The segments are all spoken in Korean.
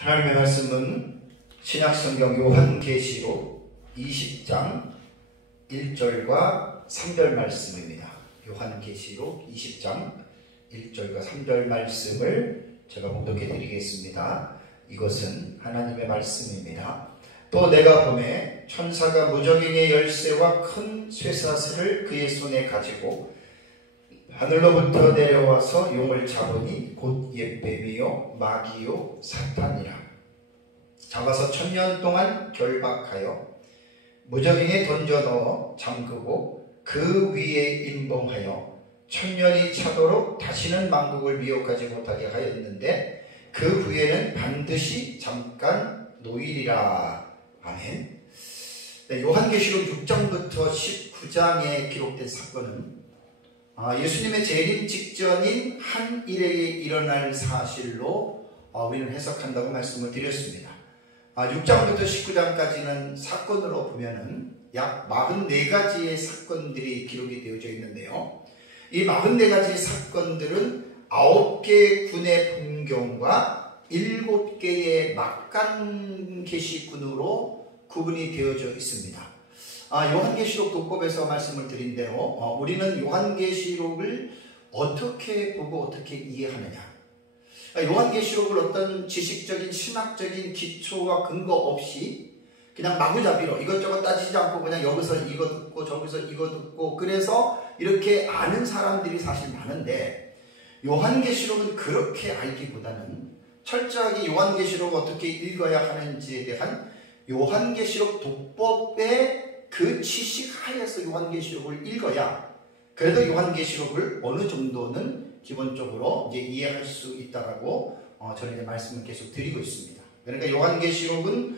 하나님의 말씀은 신약성경 요한계시록 20장 1절과 3절 말씀입니다. 요한계시록 20장 1절과 3절 말씀을 제가 봉독해 드리겠습니다. 이것은 하나님의 말씀입니다. 또 내가 보매 천사가 무적인의 열쇠와 큰 쇠사슬을 그의 손에 가지고 하늘로부터 내려와서 용을 잡으니 곧 옛뱀이요 마귀요 사탄이라. 잡아서 1000년 동안 결박하여 무적인에 던져 넣어 잠그고 그 위에 임봉하여 1000년이 차도록 다시는 만국을 미혹하지 못하게 하였는데 그 후에는 반드시 잠깐 노일이라. 아멘. 요한계시록 6장부터 19장에 기록된 사건은 예수님의 재림 직전인 한 일에 일어날 사실로 우리는 해석한다고 말씀을 드렸습니다. 6장부터 19장까지는 사건으로 보면은 약 44가지의 사건들이 기록이 되어져 있는데요. 이 44가지 사건들은 9개의 군의 분경과 7개의 막간 계시군으로 구분이 되어져 있습니다. 요한계시록 독법에서 말씀을 드린 대로 우리는 요한계시록을 어떻게 보고 어떻게 이해하느냐. 요한계시록을 어떤 지식적인 신학적인 기초와 근거 없이 그냥 마구잡이로 이것저것 따지지 않고 그냥 여기서 이거 듣고 저기서 이거 듣고 그래서 이렇게 아는 사람들이 사실 많은데, 요한계시록은 그렇게 알기보다는 철저하게 요한계시록을 어떻게 읽어야 하는지에 대한 요한계시록 독법의 그 지식 하에서 요한계시록을 읽어야 그래도 요한계시록을 어느 정도는 기본적으로 이제 이해할 수 있다라고 저는 이제 말씀을 계속 드리고 있습니다. 그러니까 요한계시록은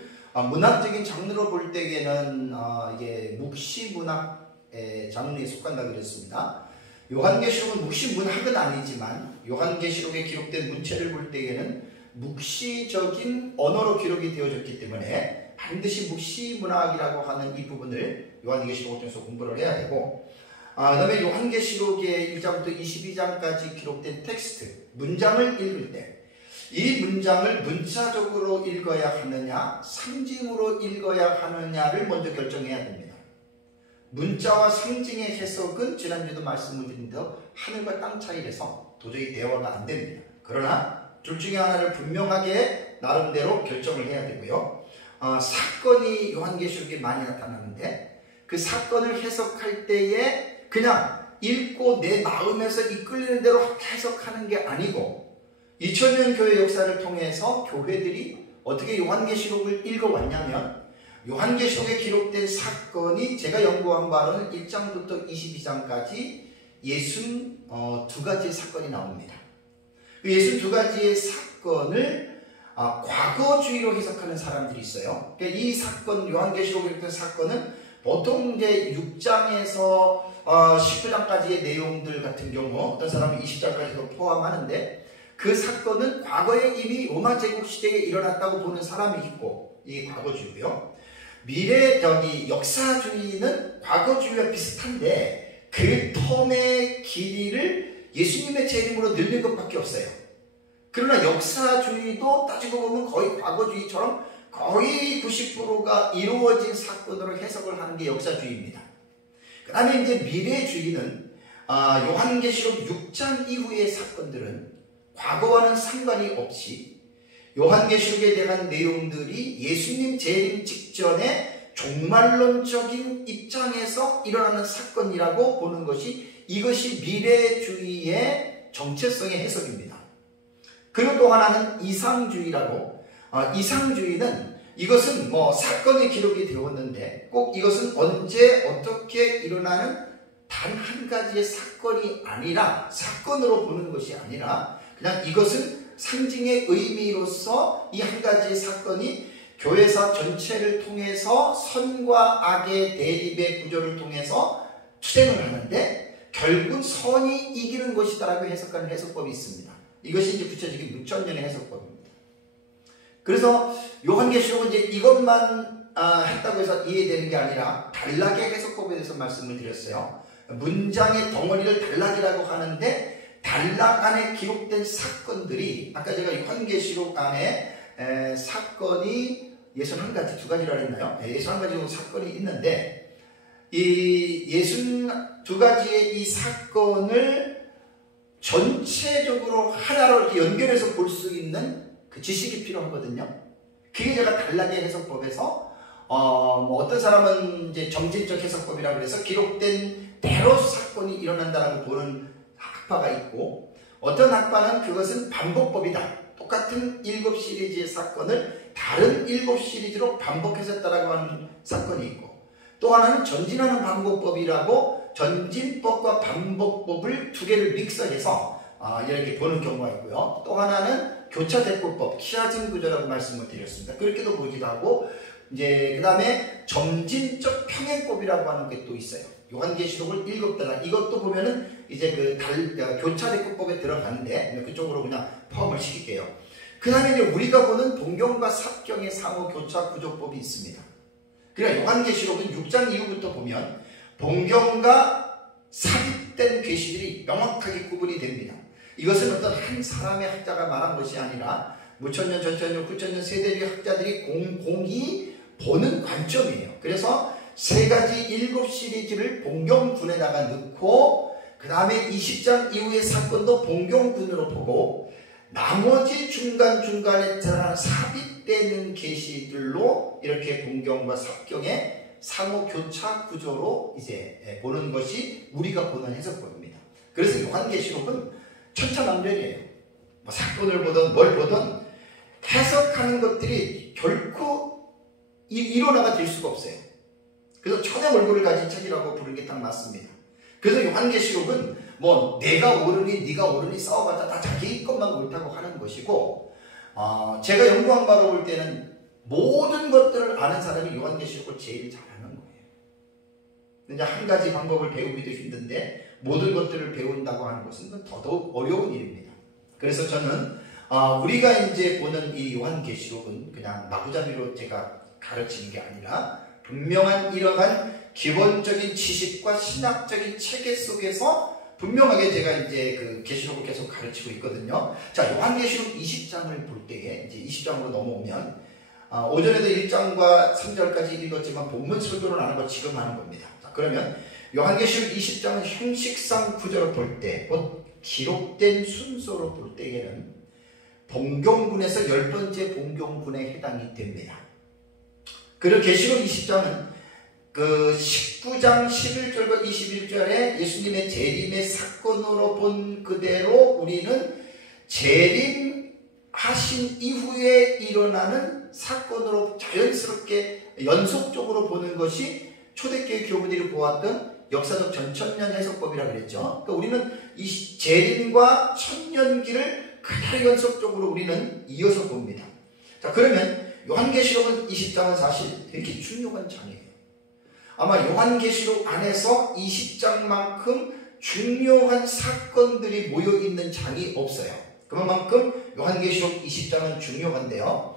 문학적인 장르로 볼 때에는 이게 묵시문학의 장르에 속한다 그랬습니다. 요한계시록은 묵시문학은 아니지만 요한계시록에 기록된 문체를 볼 때에는 묵시적인 언어로 기록이 되어졌기 때문에 반드시 묵시문학이라고 하는 이 부분을 요한계시록을 통해서 공부를 해야 되고, 그 다음에 요한계시록의 1장부터 22장까지 기록된 텍스트, 문장을 읽을 때 이 문장을 문자적으로 읽어야 하느냐 상징으로 읽어야 하느냐를 먼저 결정해야 됩니다. 문자와 상징의 해석은 지난주에도 말씀을 드린 대로 하늘과 땅 차이라서 도저히 대화가 안 됩니다. 그러나 둘 중에 하나를 분명하게 나름대로 결정을 해야 되고요. 사건이 요한계시록에 많이 나타나는데 그 사건을 해석할 때에 그냥 읽고 내 마음에서 이끌리는 대로 해석하는 게 아니고 2000년 교회 역사를 통해서 교회들이 어떻게 요한계시록을 읽어왔냐면, 요한계시록에 기록된 사건이 제가 연구한 바로는 1장부터 22장까지 62가지의 사건이 나옵니다. 그 62가지의 사건을 과거주의로 해석하는 사람들이 있어요. 그러니까 이 사건, 요한계시록에 기록된 사건은 보통 이제 6장에서 19장까지의 내용들 같은 경우 어떤 사람은 20장까지도 포함하는데, 그 사건은 과거에 이미 로마 제국 시대에 일어났다고 보는 사람이 있고, 이게 과거주의고요. 미래적인 역사주의는 과거주의와 비슷한데 그 텀의 길이를 예수님의 재림으로 늘린 것밖에 없어요. 그러나 역사주의도 따지고 보면 거의 과거주의처럼 거의 90%가 이루어진 사건으로 해석을 하는 게 역사주의입니다. 그 다음에 이제 미래주의는 요한계시록 6장 이후의 사건들은 과거와는 상관이 없이 요한계시록에 대한 내용들이 예수님 재림 직전에 종말론적인 입장에서 일어나는 사건이라고 보는 것이, 이것이 미래주의의 정체성의 해석입니다. 그리고 또 하나는 이상주의라고, 이상주의는 이것은 사건이 기록이 되었는데 꼭 이것은 언제 어떻게 일어나는 단 한 가지의 사건이 아니라, 사건으로 보는 것이 아니라 그냥 이것은 상징의 의미로서 이 한 가지의 사건이 교회사 전체를 통해서 선과 악의 대립의 구조를 통해서 투쟁을 하는데 결국은 선이 이기는 것이다라고 해석하는 해석법이 있습니다. 이것이 이제 구체적인 무천년의 해석법입니다. 그래서 요한계시록은 이제 이것만 했다고 해서 이해되는 게 아니라 단락의 해석법에 대해서 말씀을 드렸어요. 문장의 덩어리를 단락이라고 하는데 단락 안에 기록된 사건들이 아까 제가 요한계시록 안에 사건이 61가지, 2가지라 했나요? 61가지 정도 사건이 있는데 이 62가지의 이 사건을 전체적으로 하나로 이렇게 연결해서 볼 수 있는 그 지식이 필요하거든요. 그게 제가 단락의 해석법에서 뭐 어떤 사람은 이제 정진적 해석법이라고 해서 기록된 대로 사건이 일어난다라고 보는 학파가 있고, 어떤 학파는 그것은 반복법이다. 똑같은 7시리즈의 사건을 다른 7시리즈로 반복해서 했다라고 하는 사건이 있고, 또 하나는 전진하는 반복법이라고 전진법과 반복법을 두 개를 믹서해서 이렇게 보는 경우가 있고요. 또 하나는 교차대꾸법, 키아징 구조라고 말씀을 드렸습니다. 그렇게도 보기도 하고, 이제 그 다음에 점진적 평행법이라고 하는 게 또 있어요. 요한계시록을 읽었다가 이것도 보면은 이제 그 교차대꾸법에 들어가는데 그쪽으로 그냥 포함을 시킬게요. 그 다음에 이제 우리가 보는 동경과 삽경의 상호 교차 구조법이 있습니다. 그러니까 요한계시록은 6장 이후부터 보면 동경과 삽입된 계시들이 명확하게 구분이 됩니다. 이것은 어떤 한 사람의 학자가 말한 것이 아니라 무천년, 전천년, 구천년 세대의 학자들이 공히 보는 관점이에요. 그래서 3가지 7시리즈를 봉경군에다가 넣고 그 다음에 20장 이후의 사건도 봉경군으로 보고 나머지 중간중간에 삽입되는 계시들로 이렇게 봉경과 삽경의 상호교차 구조로 이제 보는 것이 우리가 보는 해석법입니다. 그래서 요한계시록은 천차만별이에요. 뭐 사건을 보든 뭘 보든 해석하는 것들이 결코 일원화가 될 수가 없어요. 그래서 천의 얼굴을 가진 책이라고 부르는 게 딱 맞습니다. 그래서 요한계시록은 뭐 내가 옳으니 네가 옳으니 싸워봤자 다 자기 것만 옳다고 하는 것이고, 제가 연구한 바로 볼 때는 모든 것들을 아는 사람이 요한계시록을 제일 잘하는 거예요. 이제 한 가지 방법을 배우기도 힘든데 모든 것들을 배운다고 하는 것은 더더욱 어려운 일입니다. 그래서 저는 우리가 이제 보는 이 요한계시록은 그냥 마구잡이로 제가 가르치는 게 아니라 분명한 이러한 기본적인 지식과 신학적인 체계 속에서 분명하게 제가 이제 그 계시록을 계속 가르치고 있거든요. 자, 요한계시록 20장을 볼 때에 이제 20장으로 넘어오면 오전에도 1장과 3절까지 읽었지만 본문 설교를 하는 거 지금 하는 겁니다. 자, 그러면 요한계시록 20장은 형식상 구조로 볼 때, 곧 기록된 순서로 볼 때에는 봉경군에서 10번째 봉경군에 해당이 됩니다. 그리고 계시록 20장은 그 19장 11절과 21절에 예수님의 재림의 사건으로 본 그대로 우리는 재림하신 이후에 일어나는 사건으로 자연스럽게 연속적으로 보는 것이 초대교회 교부들이 보았던 역사적 전천년 해석법이라고 그랬죠. 그러니까 우리는 이 재림과 천년기를 그대로 연속적으로 우리는 이어서 봅니다. 자, 그러면 요한계시록은 20장은 사실 되게 중요한 장이에요. 아마 요한계시록 안에서 20장만큼 중요한 사건들이 모여있는 장이 없어요. 그만큼 요한계시록 20장은 중요한데요.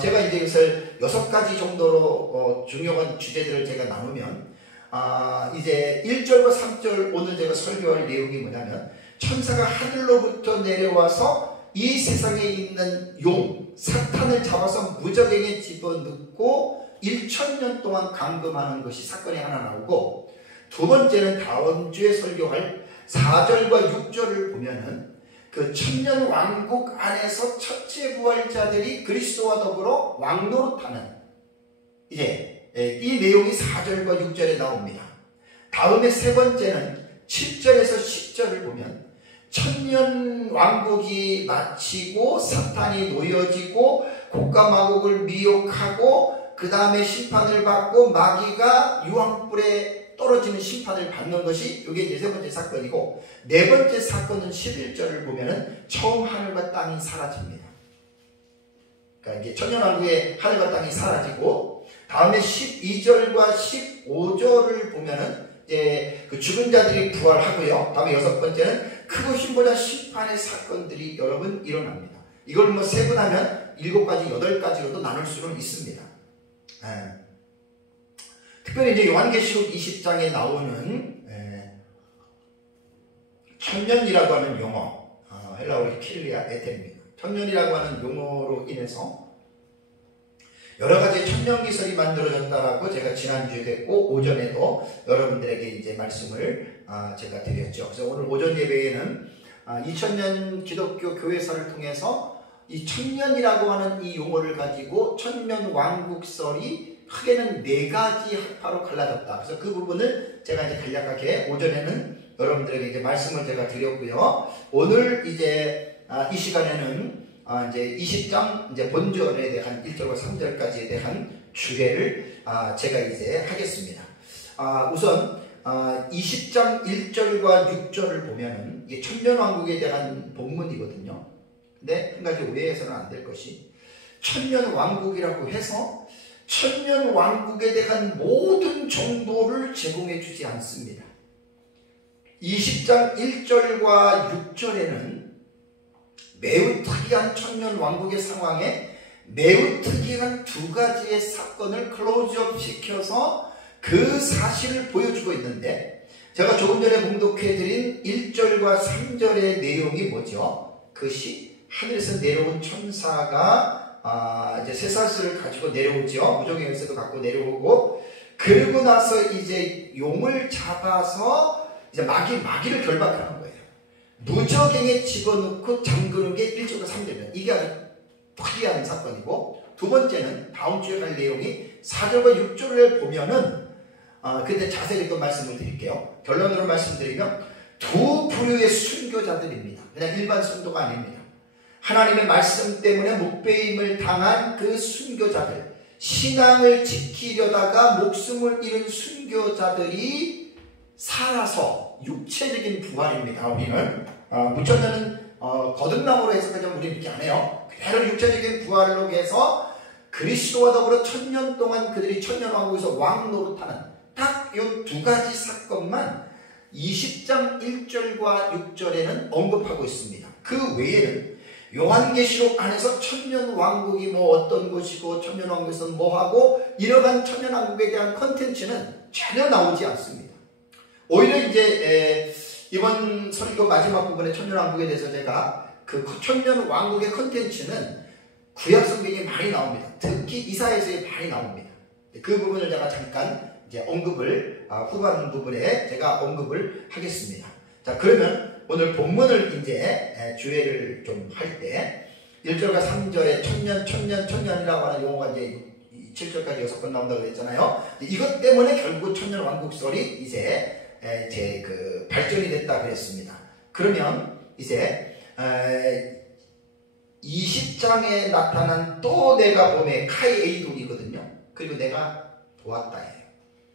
제가 이제 이것을 6가지 정도로 중요한 주제들을 제가 나누면 이제 1절과 3절 오늘 제가 설교할 내용이 뭐냐면 천사가 하늘로부터 내려와서 이 세상에 있는 용, 사탄을 잡아서 무저갱에 집어넣고 1000년 동안 감금하는 것이 사건이 하나 나오고, 두 번째는 다음 주에 설교할 4절과 6절을 보면은 그 천년 왕국 안에서 첫째 부활자들이 그리스도와 더불어 왕노릇하는 이제 이 내용이 4절과 6절에 나옵니다. 다음에 세 번째는 7절에서 10절을 보면 천년 왕국이 마치고 사탄이 놓여지고 국가 마국을 미혹하고 그 다음에 심판을 받고 마귀가 유황불에 떨어지는 심판을 받는 것이 이게 이제 세 번째 사건이고, 네 번째 사건은 11절을 보면은 처음 하늘과 땅이 사라집니다. 그러니까 이게 천년왕국의 하늘과 땅이 사라지고, 다음에 12절과 15절을 보면은 이제 그 죽은 자들이 부활하고요. 다음에 여섯 번째는 크고 힘보다 심판의 사건들이 여러분 일어납니다. 이걸 뭐 세분하면 7가지, 8가지로도 나눌 수는 있습니다. 특별히 이제 요한계시록 20장에 나오는 천년이라고 하는 용어, 헬라어로 킬리아 에테입니다. 천년이라고 하는 용어로 인해서 여러 가지 천년기설이 만들어졌다라고 제가 지난주에도 했고 오전에도 여러분들에게 이제 말씀을 제가 드렸죠. 그래서 오늘 오전 예배에는 2000년 기독교 교회사를 통해서 이 천년이라고 하는 이 용어를 가지고 천년 왕국설이 크게는 4가지 학파로 갈라졌다. 그래서 그 부분을 제가 이제 간략하게 오전에는 여러분들에게 이제 말씀을 제가 드렸고요. 오늘 이제 이 시간에는 이제 20장 이제 본절에 대한 1절과 3절까지에 대한 주례를 제가 이제 하겠습니다. 우선 20장 1절과 6절을 보면은 이게 천년왕국에 대한 본문이거든요. 근데 한 가지 오해해서는 안 될 것이 천년왕국이라고 해서 천년왕국에 대한 모든 정보를 제공해 주지 않습니다. 20장 1절과 6절에는 매우 특이한 천년왕국의 상황에 매우 특이한 2가지의 사건을 클로즈업 시켜서 그 사실을 보여주고 있는데, 제가 조금 전에 봉독해드린 1절과 3절의 내용이 뭐죠? 그것이 하늘에서 내려온 천사가 이제 쇠사슬을 가지고 내려오죠. 무적의 열쇠도 갖고 내려오고, 그러고 나서 이제 용을 잡아서 이제 마귀를 결박하는 거예요. 무적행에 집어넣고 잠그는 게 1절과 3절입니다. 이게 아주 특이한 사건이고, 두 번째는 다음 주에 갈 내용이 4절과 6절을 보면은 근데 자세히 또 말씀을 드릴게요. 결론으로 말씀드리면 두 부류의 순교자들입니다. 그냥 일반 순도가 아닙니다. 하나님의 말씀 때문에 목배임을 당한 그 순교자들, 신앙을 지키려다가 목숨을 잃은 순교자들이 살아서 육체적인 부활입니다. 우리는 무천년은 거듭남으로 해석하자면 우리는 이렇게 안 해요. 그대로 육체적인 부활로 해서 그리스도와 더불어 천년 동안 그들이 천년왕국에서 왕 노릇하는 딱 이 2가지 사건만 20장 1절과 6절에는 언급하고 있습니다. 그 외에는 요한계시록 안에서 천년왕국이 뭐 어떤 것이고 천년왕국에서 뭐하고 이러한 천년왕국에 대한 컨텐츠는 전혀 나오지 않습니다. 오히려 이제 이번 설교 마지막 부분에 천년왕국에 대해서 제가 그 천년왕국의 컨텐츠는 구약 성경에 많이 나옵니다. 특히 이사야서에 많이 나옵니다. 그 부분을 제가 잠깐 이제 언급을 후반 부분에 제가 언급을 하겠습니다. 자, 그러면 오늘 본문을 이제 주례를 좀 할 때 1절과 3절에 천년이라고 하는 용어가 이제 7절까지 6번 나온다고 그랬잖아요. 이것 때문에 결국 천년왕국설이 이제 그 발전이 됐다 그랬습니다. 그러면 이제 20장에 나타난 또 내가 봄에 카이에이돈이거든요. 그리고 내가 보았다예요.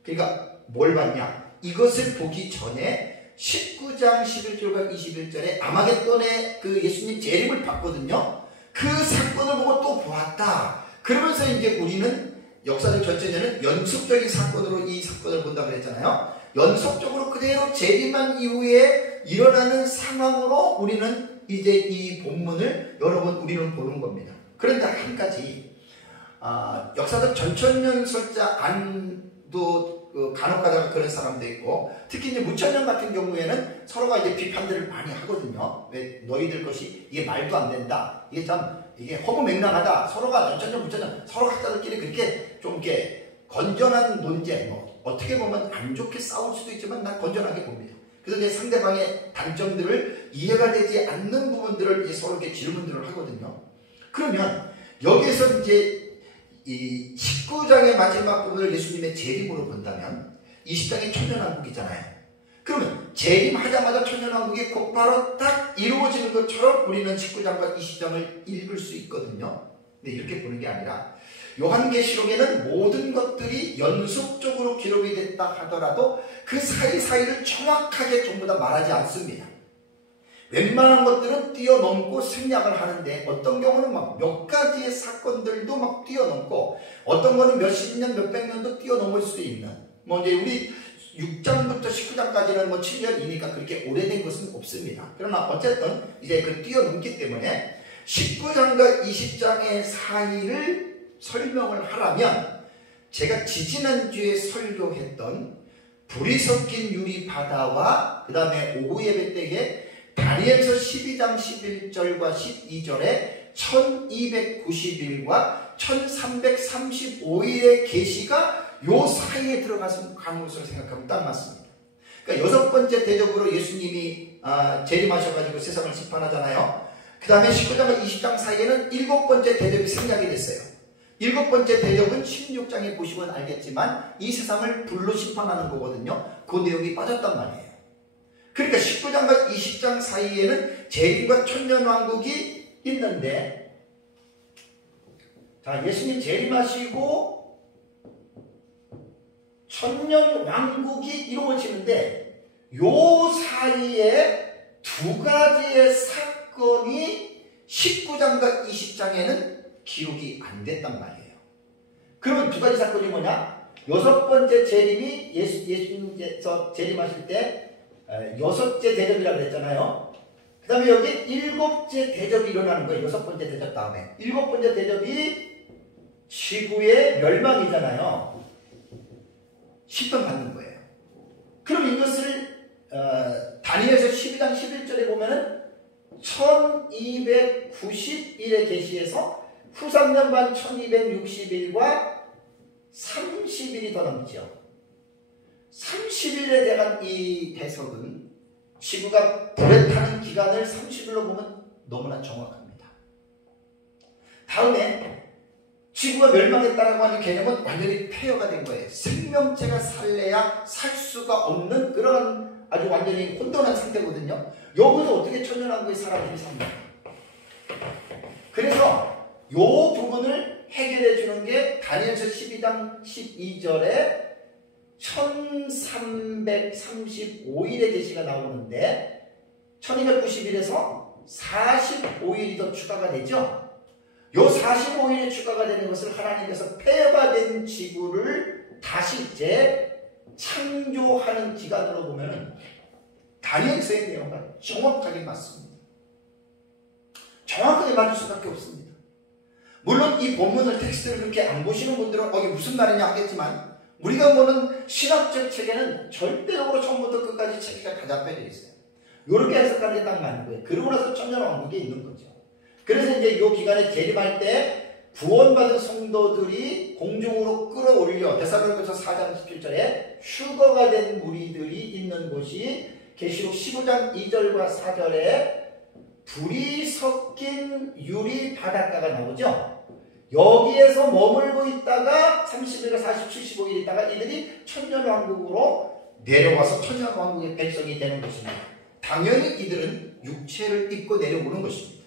그러니까 뭘 봤냐? 이것을 보기 전에 19장 11절과 21절에 아마겟돈에 그 예수님 재림을 봤거든요. 그 사건을 보고 또 보았다. 그러면서 이제 우리는 역사적 전체는 연속적인 사건으로 이 사건을 본다고 그랬잖아요. 연속적으로 그대로 재림한 이후에 일어나는 상황으로 우리는 이제 이 본문을 여러분 우리는 보는 겁니다. 그런데 한 가지 역사적 전천년설자 안도 간혹 가다가 그런 사람도 있고, 특히 이제 무천년 같은 경우에는 서로가 이제 비판들을 많이 하거든요. 왜 너희들 것이 이게 말도 안 된다. 이게 참 이게 허무맹랑하다. 서로가 전천년 무천년 서로 학자들끼리 그렇게 좀 이렇게 건전한 논쟁, 뭐 어떻게 보면 안 좋게 싸울 수도 있지만 난 건전하게 봅니다. 그래서 이제 상대방의 단점들을 이해가 되지 않는 부분들을 이제 서로 이렇게 질문들을 하거든요. 그러면 여기서 이제 이 19장의 마지막 부분을 예수님의 재림으로 본다면 20장이 천년왕국이잖아요. 그러면 재림하자마자 천년왕국이 곧바로 딱 이루어지는 것처럼 우리는 19장과 20장을 읽을 수 있거든요. 근데 이렇게 보는 게 아니라 요한계시록에는 모든 것들이 연속적으로 기록이 됐다 하더라도 그 사이사이를 정확하게 전부 다 말하지 않습니다. 웬만한 것들은 뛰어넘고 생략을 하는데 어떤 경우는 막 몇 가지의 사건들도 막 뛰어넘고 어떤 거는 몇십 년, 몇백 년도 뛰어넘을 수 있는, 뭐 이제 우리 6장부터 19장까지는 뭐 7년이니까 그렇게 오래된 것은 없습니다. 그러나 어쨌든 이제 그 뛰어넘기 때문에 19장과 20장의 사이를 설명을 하라면 제가 지지난주에 설교했던 불이 섞인 유리 바다와 그 다음에 오후 예배 때에 다니엘서 12장 11절과 12절에 1290일과 1335일의 계시가 요 사이에 들어가는 것으로 생각하면 딱 맞습니다. 그러니까 6번째 대접으로 예수님이 재림하셔가지고 세상을 심판하잖아요. 그 다음에 19장과 20장 사이에는 7번째 대접이 생략이 됐어요. 7번째 대접은 16장에 보시면 알겠지만 이 세상을 불로 심판하는 거거든요. 그 내용이 빠졌단 말이에요. 그러니까 19장과 20장 사이에는 재림과 천년왕국이 있는데, 자, 예수님 재림하시고 천년왕국이 이루어지는데 요 사이에 두 가지의 사건이 19장과 20장에는 기록이 안 됐단 말이에요. 그러면 두 가지 사건이 뭐냐? 6번째 재림이 예수님께서 재림하실 때 6째 대접이라고 그랬잖아요. 그 다음에 여기 7째 대접이 일어나는 거예요. 6번째 대접 다음에 7번째 대접이 지구의 멸망이잖아요. 심판 받는 거예요. 그럼 이것을 다니엘서 12장 11절에 보면은 1290일의 계시에서 후삼년반 1260일과 30일이 더 넘죠. 30일에 대한 이 해석은 지구가 불에 타는 기간을 30일로 보면 너무나 정확합니다. 다음에 지구가 멸망했다라고 하는 개념은 완전히 폐허가 된 거예요. 생명체가 살래야 살 수가 없는 그런 아주 완전히 혼돈한 상태거든요. 여기서 어떻게 천년왕국의 사람들이 삽니까? 그래서 이 부분을 해결해 주는 게 다니엘서 12장 12절에 1335일의 계시가 나오는데 1290일에서 45일이 더 추가가 되죠. 요 45일이 추가가 되는 것을 하나님께서 폐허가 된 지구를 다시 재창조하는 기간으로 보면은 다니엘서의 내용과 정확하게 맞습니다. 정확하게 맞을 수밖에 없습니다. 물론 이 본문을 텍스트를 그렇게 안 보시는 분들은 이게 무슨 말이냐 하겠지만 우리가 보는 신학적 체계는 절대적으로 처음부터 끝까지 체계가 다 잡혀져 있어요. 이렇게 해석하는 게 딱 맞는 거예요. 그러고 나서 천년왕국이 있는 거죠. 그래서 이제 이 기간에 재림할 때 구원받은 성도들이 공중으로 끌어올려 데살로니가서 4장 17절에 휴거가 된 무리들이 있는 곳이 계시록 15장 2절과 4절에 불이 섞인 유리 바닷가가 나오죠. 여기에서 머물고 있다가 30일과 40, 75일 있다가 이들이 천년왕국으로 내려와서 천년왕국의 백성이 되는 것입니다. 당연히 이들은 육체를 입고 내려오는 것입니다.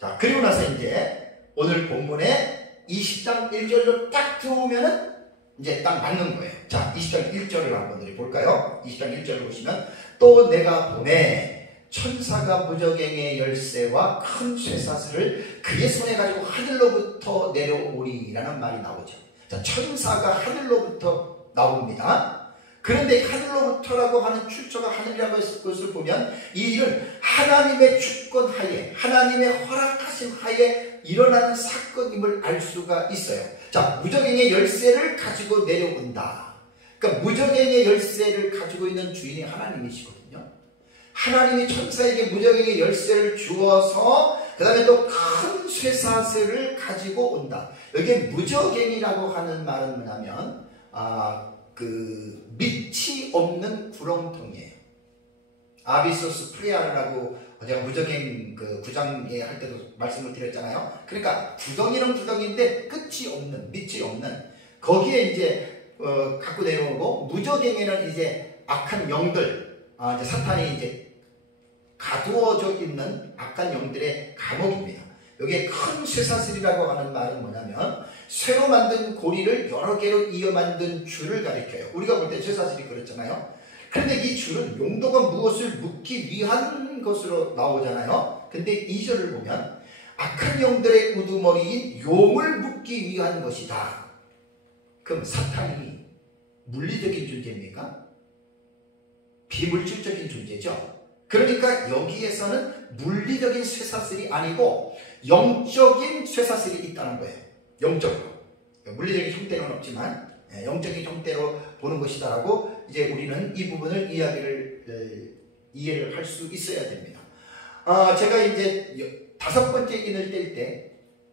자, 그리고 나서 이제 오늘 본문에 20장 1절로 딱 들어오면은 이제 딱 맞는 거예요. 자, 20장 1절을 한번 우리 볼까요? 20장 1절을 보시면 또 내가 보매 천사가 무저갱의 열쇠와 큰 쇠사슬을 그의 손에 가지고 하늘로부터 내려오리라는 말이 나오죠. 자, 천사가 하늘로부터 나옵니다. 그런데 하늘로부터라고 하는 출처가 하늘이라고 했을 것을 보면 이 일은 하나님의 주권 하에 하나님의 허락하심 하에 일어나는 사건임을 알 수가 있어요. 자, 무저갱의 열쇠를 가지고 내려온다. 그러니까 무저갱의 열쇠를 가지고 있는 주인이 하나님이시거든요. 하나님이 천사에게 무저갱의 열쇠를 주어서 그 다음에 또 큰 쇠사슬을 가지고 온다. 여기에 무저갱이라고 하는 말은 뭐냐면 밑이 없는 구렁텅이에요. 아비소스 프리아라고 제가 무저갱 그 구장에 할 때도 말씀을 드렸잖아요. 그러니까 구덩이는 구덩이인데 끝이 없는, 밑이 없는 거기에 이제 갖고 내려오고 무저갱에는 이제 악한 영들, 이제 사탄이 이제 가두어져 있는 악한 영들의 감옥입니다. 여기에 큰 쇠사슬이라고 하는 말은 뭐냐면 쇠로 만든 고리를 여러 개로 이어 만든 줄을 가리켜요. 우리가 볼 때 쇠사슬이 그렇잖아요. 그런데 이 줄은 용도가 무엇을 묶기 위한 것으로 나오잖아요. 근데 2절을 보면 악한 영들의 우두머리인 용을 묶기 위한 것이다. 그럼 사탄이 물리적인 존재입니까? 비물질적인 존재죠. 그러니까 여기에서는 물리적인 쇠사슬이 아니고 영적인 쇠사슬이 있다는 거예요. 영적으로. 물리적인 형태는 없지만 영적인 형태로 보는 것이다라고 이제 우리는 이 부분을 이해를 할 수 있어야 됩니다. 제가 이제 5번째 인을 뗄 때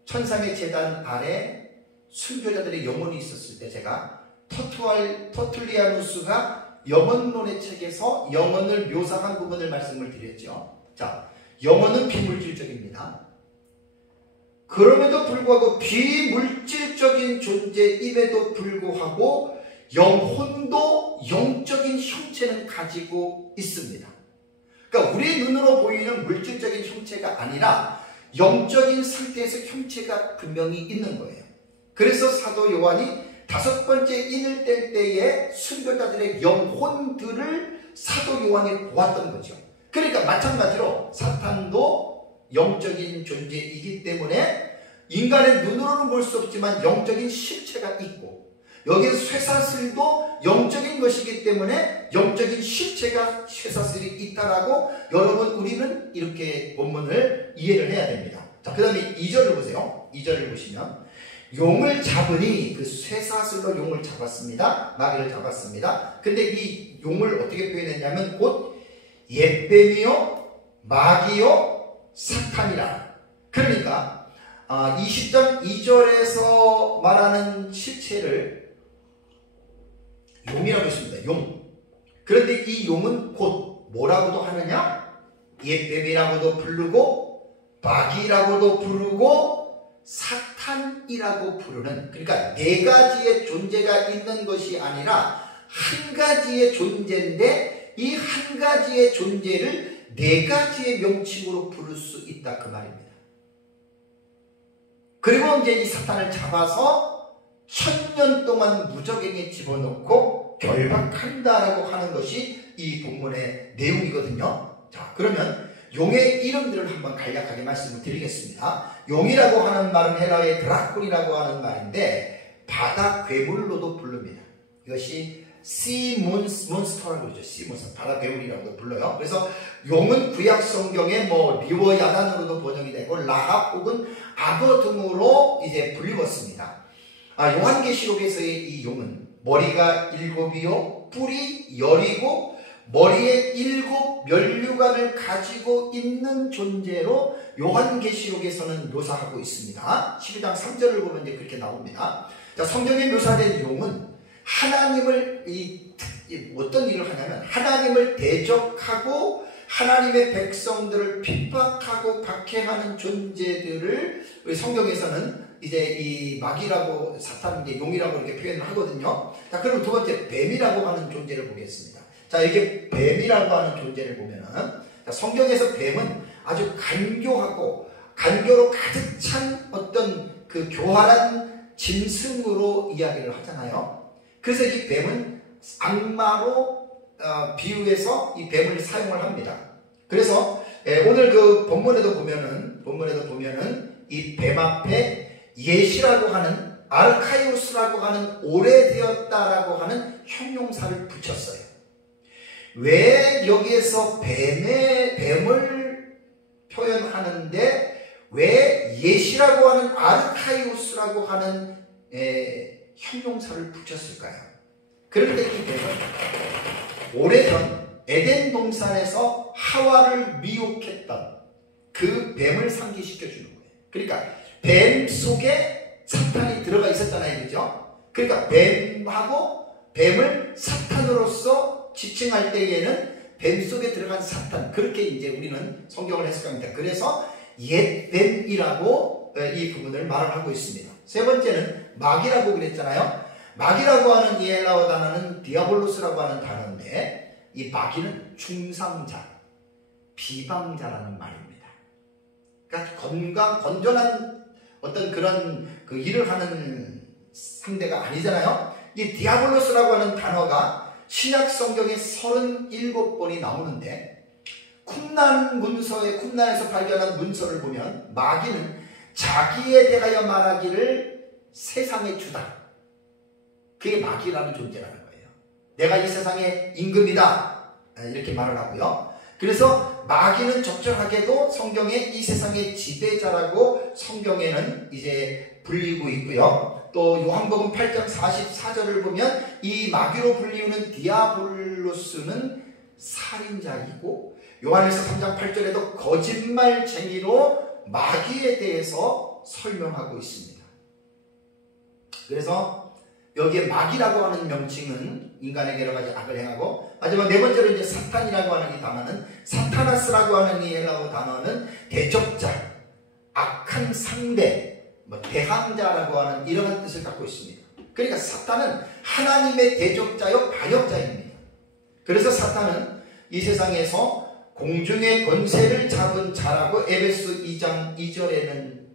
천상의 제단 아래 순교자들의 영혼이 있었을 때 제가 터툴리아누스가 영혼론의 책에서 영혼을 묘사한 부분을 말씀을 드렸죠. 자, 영혼은 비물질적입니다. 그럼에도 불구하고 비물질적인 존재임에도 불구하고 영혼도 영적인 형체는 가지고 있습니다. 그러니까 우리 눈으로 보이는 물질적인 형체가 아니라 영적인 상태에서 형체가 분명히 있는 거예요. 그래서 사도 요한이 5번째 인을 뗄 때에 순교자들의 영혼들을 사도 요한이 보았던 거죠. 그러니까 마찬가지로 사탄도 영적인 존재이기 때문에 인간의 눈으로는 볼 수 없지만 영적인 실체가 있고, 여기에 쇠사슬도 영적인 것이기 때문에 영적인 실체가 쇠사슬이 있다라고 여러분 우리는 이렇게 본문을 이해를 해야 됩니다. 자, 그 다음에 2절을 보세요. 2절을 보시면 용을 잡으니, 그 쇠사슬로 용을 잡았습니다. 마귀를 잡았습니다. 근데 이 용을 어떻게 표현했냐면 곧 옛뱀이요 마귀요 사탄이라. 그러니까 20장 2절에서 말하는 실체를 용이라고 했습니다. 용. 그런데 이 용은 곧 뭐라고도 하느냐? 옛뱀이라고도 부르고 마귀라고도 부르고 사탄이라고 부르는, 그러니까 4가지의 존재가 있는 것이 아니라 한 가지의 존재인데 이 한 가지의 존재를 4가지의 명칭으로 부를 수 있다, 그 말입니다. 그리고 이제 이 사탄을 잡아서 1000년 동안 무적행에 집어넣고 결박한다라고 하는 것이 이 본문의 내용이거든요. 자, 그러면 용의 이름들을 한번 간략하게 말씀을 드리겠습니다. 용이라고 하는 말은 헬라어의 드라콘이라고 하는 말인데 바다 괴물로도 부릅니다. 이것이 sea monster라고 그러죠. sea monster, 바다 괴물이라고도 불러요. 그래서 용은 구약 성경에 리워 야단으로도 번역이 되고 라합 혹은 악어 등으로 이제 불리웠습니다. 요한계시록에서의 이 용은 머리가 7이요 뿔이 10이고 머리에 7 면류관을 가지고 있는 존재로 요한계시록에서는 묘사하고 있습니다. 12장 3절을 보면 이제 그렇게 나옵니다. 자, 성경에 묘사된 용은 하나님을 어떤 일을 하냐면 하나님을 대적하고 하나님의 백성들을 핍박하고 박해하는 존재들을 우리 성경에서는 이제 이 마귀라고 사탄 이제 용이라고 이렇게 표현을 하거든요. 자, 그럼 두 번째 뱀이라고 하는 존재를 보겠습니다. 자, 이게 뱀이라고 하는 존재를 보면은, 자, 성경에서 뱀은 아주 간교하고 간교로 가득 찬 어떤 그 교활한 짐승으로 이야기를 하잖아요. 그래서 이 뱀은 악마로 비유해서 이 뱀을 사용을 합니다. 그래서 오늘 그 본문에도 보면은 이 뱀 앞에 예시라고 하는 아르카이오스라고 하는 오래되었다라고 하는 형용사를 붙였어요. 왜 여기에서 뱀을 표현하는데 왜 예시라고 하는 아르카이오스라고 하는 형용사를 붙였을까요? 그런데 이 뱀은 오래전 에덴 동산에서 하와를 미혹했던 그 뱀을 상기시켜 주는 거예요. 그러니까 뱀 속에 사탄이 들어가 있었잖아요, 그죠? 그러니까 뱀을 사탄으로서 지칭할 때에는 뱀 속에 들어간 사탄, 그렇게 이제 우리는 성경을 해석합니다. 그래서 옛 뱀이라고 이 부분을 말을 하고 있습니다. 세 번째는 마귀라고 그랬잖아요. 마귀라고 하는 이 헬라어 단어는 디아볼로스라고 하는 단어인데 이 마귀는 중상자, 비방자라는 말입니다. 그러니까 건전한 어떤 그런 그 일을 하는 상대가 아니잖아요. 이 디아볼로스라고 하는 단어가 신약 성경에 37번이 나오는데 쿰난에서 발견한 문서를 보면 마귀는 자기에 대하여 말하기를 세상의 주다. 그게 마귀라는 존재라는 거예요. 내가 이 세상의 임금이다. 이렇게 말을 하고요. 그래서 마귀는 적절하게도 성경에 이 세상의 지배자라고 성경에는 이제 불리고 있고요. 또 요한복음 8장 44절을 보면 이 마귀로 불리우는 디아볼로스는 살인자이고 요한일서 3장 8절에도 거짓말쟁이로 마귀에 대해서 설명하고 있습니다. 그래서 여기에 마귀라고 하는 명칭은 인간에게 여러 가지 악을 행하고, 마지막 네 번째로 이제 사탄이라고 하는 이 단어는, 사타나스라고 하는 이 헬라어 단어는 대적자, 악한 상대, 대항자라고 하는 이러한 뜻을 갖고 있습니다. 그러니까 사탄은 하나님의 대적자요 반역자입니다. 그래서 사탄은 이 세상에서 공중의 권세를 잡은 자라고 에베소 2장 2절에는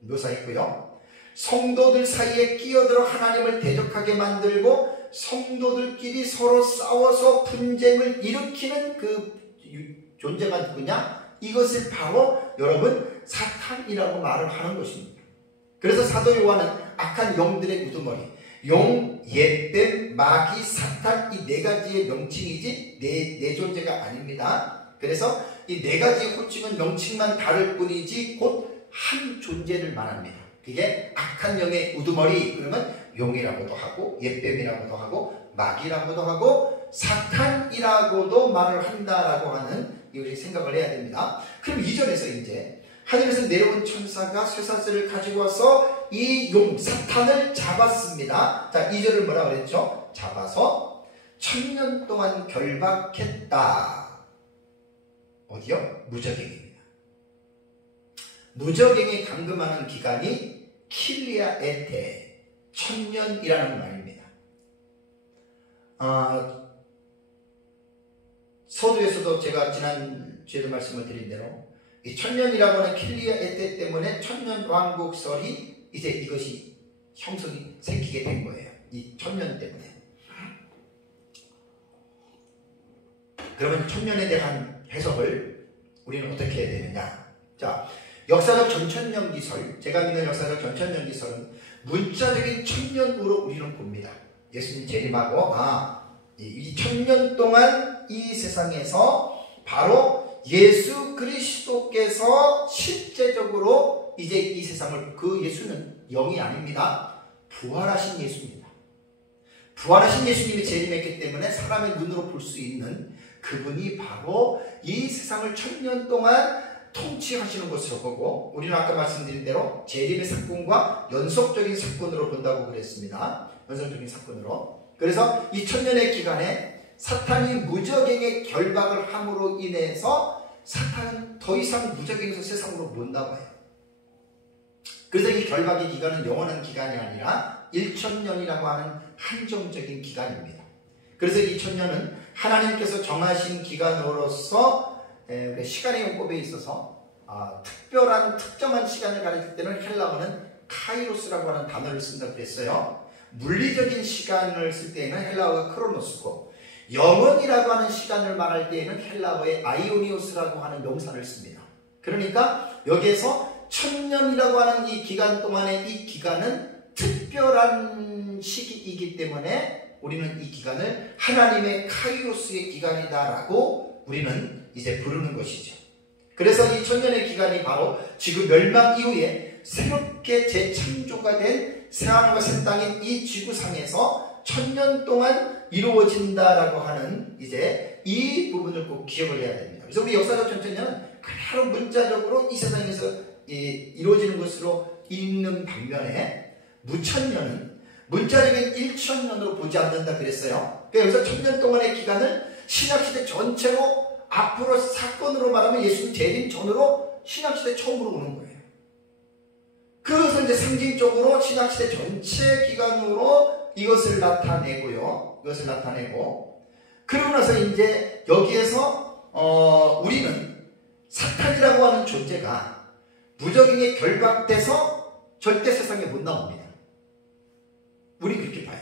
묘사했고요. 성도들 사이에 끼어들어 하나님을 대적하게 만들고 성도들끼리 서로 싸워서 분쟁을 일으키는 그 존재가 누구냐? 이것을 바로 여러분 사탄이라고 말을 하는 것입니다. 그래서 사도 요한은 악한 영들의 우두머리, 용, 옅뱀, 마귀, 사탄, 이 네 가지의 명칭이지 네 존재가 아닙니다. 그래서 이 네 가지의 호칭은 명칭만 다를 뿐이지 곧 한 존재를 말합니다. 그게 악한 영의 우두머리, 그러면 용이라고도 하고 옅뱀이라고도 하고 마귀라고도 하고 사탄이라고도 말을 한다라고 하는 이것을 생각을 해야 됩니다. 그럼 2절에서 이제 하늘에서 내려온 천사가 쇠사슬을 가지고 와서 이 용 사탄을 잡았습니다. 자, 2절을 뭐라 그랬죠? 잡아서 1000년 동안 결박했다. 어디요? 무저갱입니다. 무저갱이 감금하는 기간이 킬리아 에테 1000년이라는 말입니다. 서두에서도 제가 지난주에도 말씀을 드린 대로 이 1000년이라고 하는 킬리아 에테 때문에 1000년 왕국설이 이제 이것이 형성이 생기게 된 거예요. 이 1000년 때문에. 그러면 1000년에 대한 해석을 우리는 어떻게 해야 되느냐? 자, 역사적 전천년기설, 제가 믿는 역사적 전천년기설은 문자적인 1000년 후로 우리는 봅니다. 예수님 재림하고 이 1000년 동안 이 세상에서 바로 예수 그리스도께서 실제적으로 이제 이 세상을, 그 예수는 영이 아닙니다. 부활하신 예수입니다. 부활하신 예수님이 재림했기 때문에 사람의 눈으로 볼 수 있는 그분이 바로 이 세상을 1000년 동안 통치하시는 것으로 보고, 우리는 아까 말씀드린 대로 재림의 사건과 연속적인 사건으로 본다고 그랬습니다. 연속적인 사건으로. 그래서 이 1000년의 기간에 사탄이 무저갱의 결박을 함으로 인해서 사탄은 더 이상 무저갱에서 세상으로 못 나와요. 그래서 이 결박의 기간은 영원한 기간이 아니라 1000년이라고 하는 한정적인 기간입니다. 그래서 2000년은 하나님께서 정하신 기간으로서 시간의 용법에 있어서 특별한 특정한 시간을 가리킬 때는 헬라어는 카이로스라고 하는 단어를 쓴다고 그랬어요. 물리적인 시간을 쓸 때에는 헬라어가 크로노스고, 영원이라고 하는 시간을 말할 때에는 헬라어의 아이오니오스라고 하는 명사를 씁니다. 그러니까 여기에서 1000년이라고 하는 이 기간 동안의 이 기간은 특별한 시기이기 때문에 우리는 이 기간을 하나님의 카이로스의 기간이다라고 우리는 이제 부르는 것이죠. 그래서 이 1000년의 기간이 바로 지구 멸망 이후에 새롭게 재창조가 된 새하늘과 새 땅인 이 지구상에서 1000년 동안 이루어진다라고 하는 이제 이 부분을 꼭 기억을 해야 됩니다. 그래서 우리 역사적 전천년은 그대로 문자적으로 이 세상에서 이루어지는 것으로 읽는 반면에 무천년은 문자적인 1000년으로 보지 않는다 그랬어요. 그래서 여기서 1000년 동안의 기간을 신약시대 전체로 앞으로 사건으로 말하면 예수님 재림 전으로 신약시대 처음으로 오는 거예요. 그것을 이제 상징적으로 신약시대 전체 기간으로 이것을 나타내고요. 이것을 나타내고, 그러고 나서 이제 여기에서 우리는 사탄이라고 하는 존재가 무저갱에 결박돼서 절대 세상에 못 나옵니다. 우리 그렇게 봐요.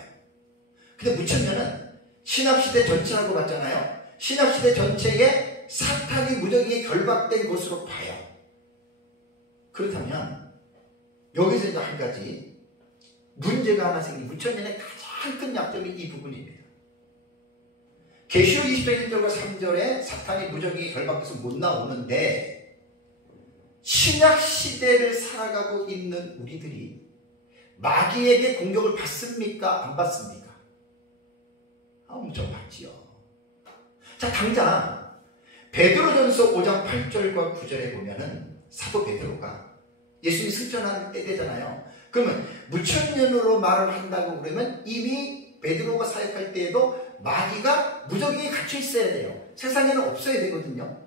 근데 무천년은 신약시대 전체라고 봤잖아요. 신약시대 전체에 사탄이 무저갱에 결박된 것으로 봐요. 그렇다면 여기서 이제 한 가지 문제가 하나 생긴, 무천년의 가장 큰 약점이 이 부분입니다. 계시록 20장 1절과 3절에 사탄이 무저갱에 결박돼서 못 나오는데, 신약시대를 살아가고 있는 우리들이 마귀에게 공격을 받습니까? 안 받습니까? 엄청 받지요. 자, 당장 베드로전서 5장 8절과 9절에 보면은 사도 베드로가 예수님이 승천한 때잖아요. 그러면 무천년으로 말을 한다고 그러면 이미 베드로가 사역할 때에도 마귀가 무적에 갇혀 있어야 돼요. 세상에는 없어야 되거든요.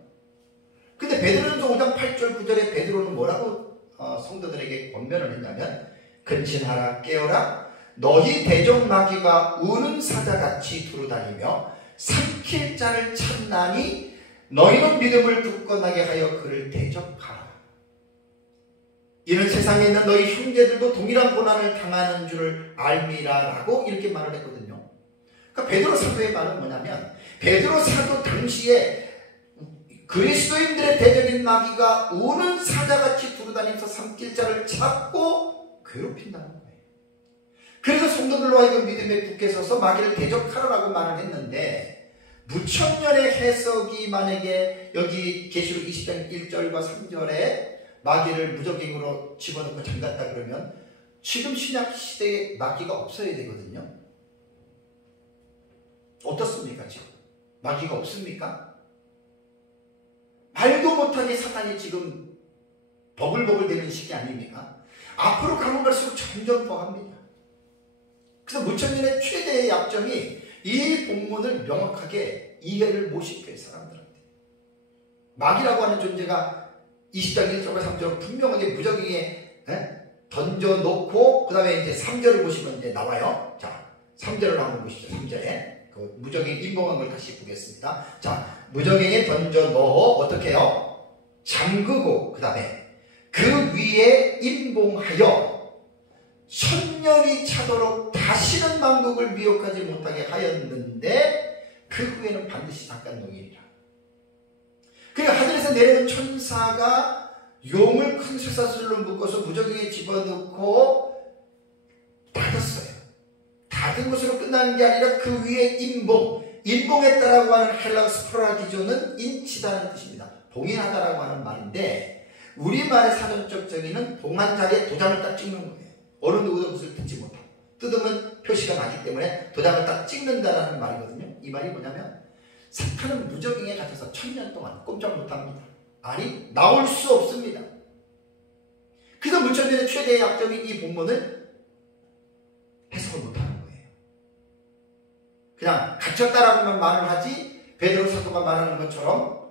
근데 베드로는 5장 8절 9절에 베드로는 뭐라고 성도들에게 권면을 했냐면, 근신하라 깨어라 너희 대적 마귀가 우는 사자같이 두루다니며 삼킬 자를 찾나니 너희는 믿음을 굳건하게 하여 그를 대적하라. 이는 세상에 있는 너희 형제들도 동일한 고난을 당하는 줄을 알미라라고 이렇게 말을 했거든요. 그러니까 베드로 사도의 말은 뭐냐면, 베드로 사도 당시에 그리스도인들의 대적인 마귀가 우는 사자같이 두루다니면서 삼킬 자를 찾고 괴롭힌다는 거예요. 그래서 성도들로 하여금 믿음에 굳게 서서 마귀를 대적하라고 말을 했는데, 무천년의 해석이 만약에 여기 계시록 20장 1절과 3절에 마귀를 무적행으로 집어넣고 잠갔다 그러면 지금 신약 시대에 마귀가 없어야 되거든요. 어떻습니까? 지금 마귀가 없습니까? 말도 못하게 사탄이 지금 버글버글 되는 시기 아닙니까? 앞으로 가면 갈수록 점점 더합니다. 그래서 무천년의 최대의 약점이 이 본문을 명확하게 이해를 못 시켜요, 사람들한테. 마귀라고 하는 존재가 20장 1절과 3절을 분명하게 무적행에 던져놓고, 그 다음에 이제 3절을 보시면 이제 나와요. 자, 3절을 한번 보시죠. 3절에. 그 무적행 인봉한 걸 다시 보겠습니다. 자, 무적행에 던져 넣어 어떻게 해요? 잠그고, 그 다음에 그 위에 인봉하여 천년이 차도록 다시는 만국을 미혹하지 못하게 하였는데 그 후에는 반드시 잠깐 농일이라. 그러니까 하늘에서 내려온 천사가 용을 큰 쇠사슬로 묶어서 무적행에 집어넣고 닫았어요. 닫은 것으로 끝나는 게 아니라 그 위에 인봉했다라고 하는 헬라 스프라기조는 인치다는 뜻입니다. 봉인하다라고 하는 말인데, 우리말의 사전적 정의는 봉한 자리에 도장을 딱 찍는 거예요. 어느 누구도 그것을 듣지 못하고 뜯으면 표시가 나기 때문에 도장을 딱 찍는다라는 말이거든요. 이 말이 뭐냐면, 사탄은 무적행에 갇혀서 1000년 동안 꼼짝 못합니다. 아니, 나올 수 없습니다. 그래서 무천년의 최대의 약점이 이 본문을 해석을 못하는 거예요. 그냥 갇혔다라고만 말을 하지, 베드로 사도가 말하는 것처럼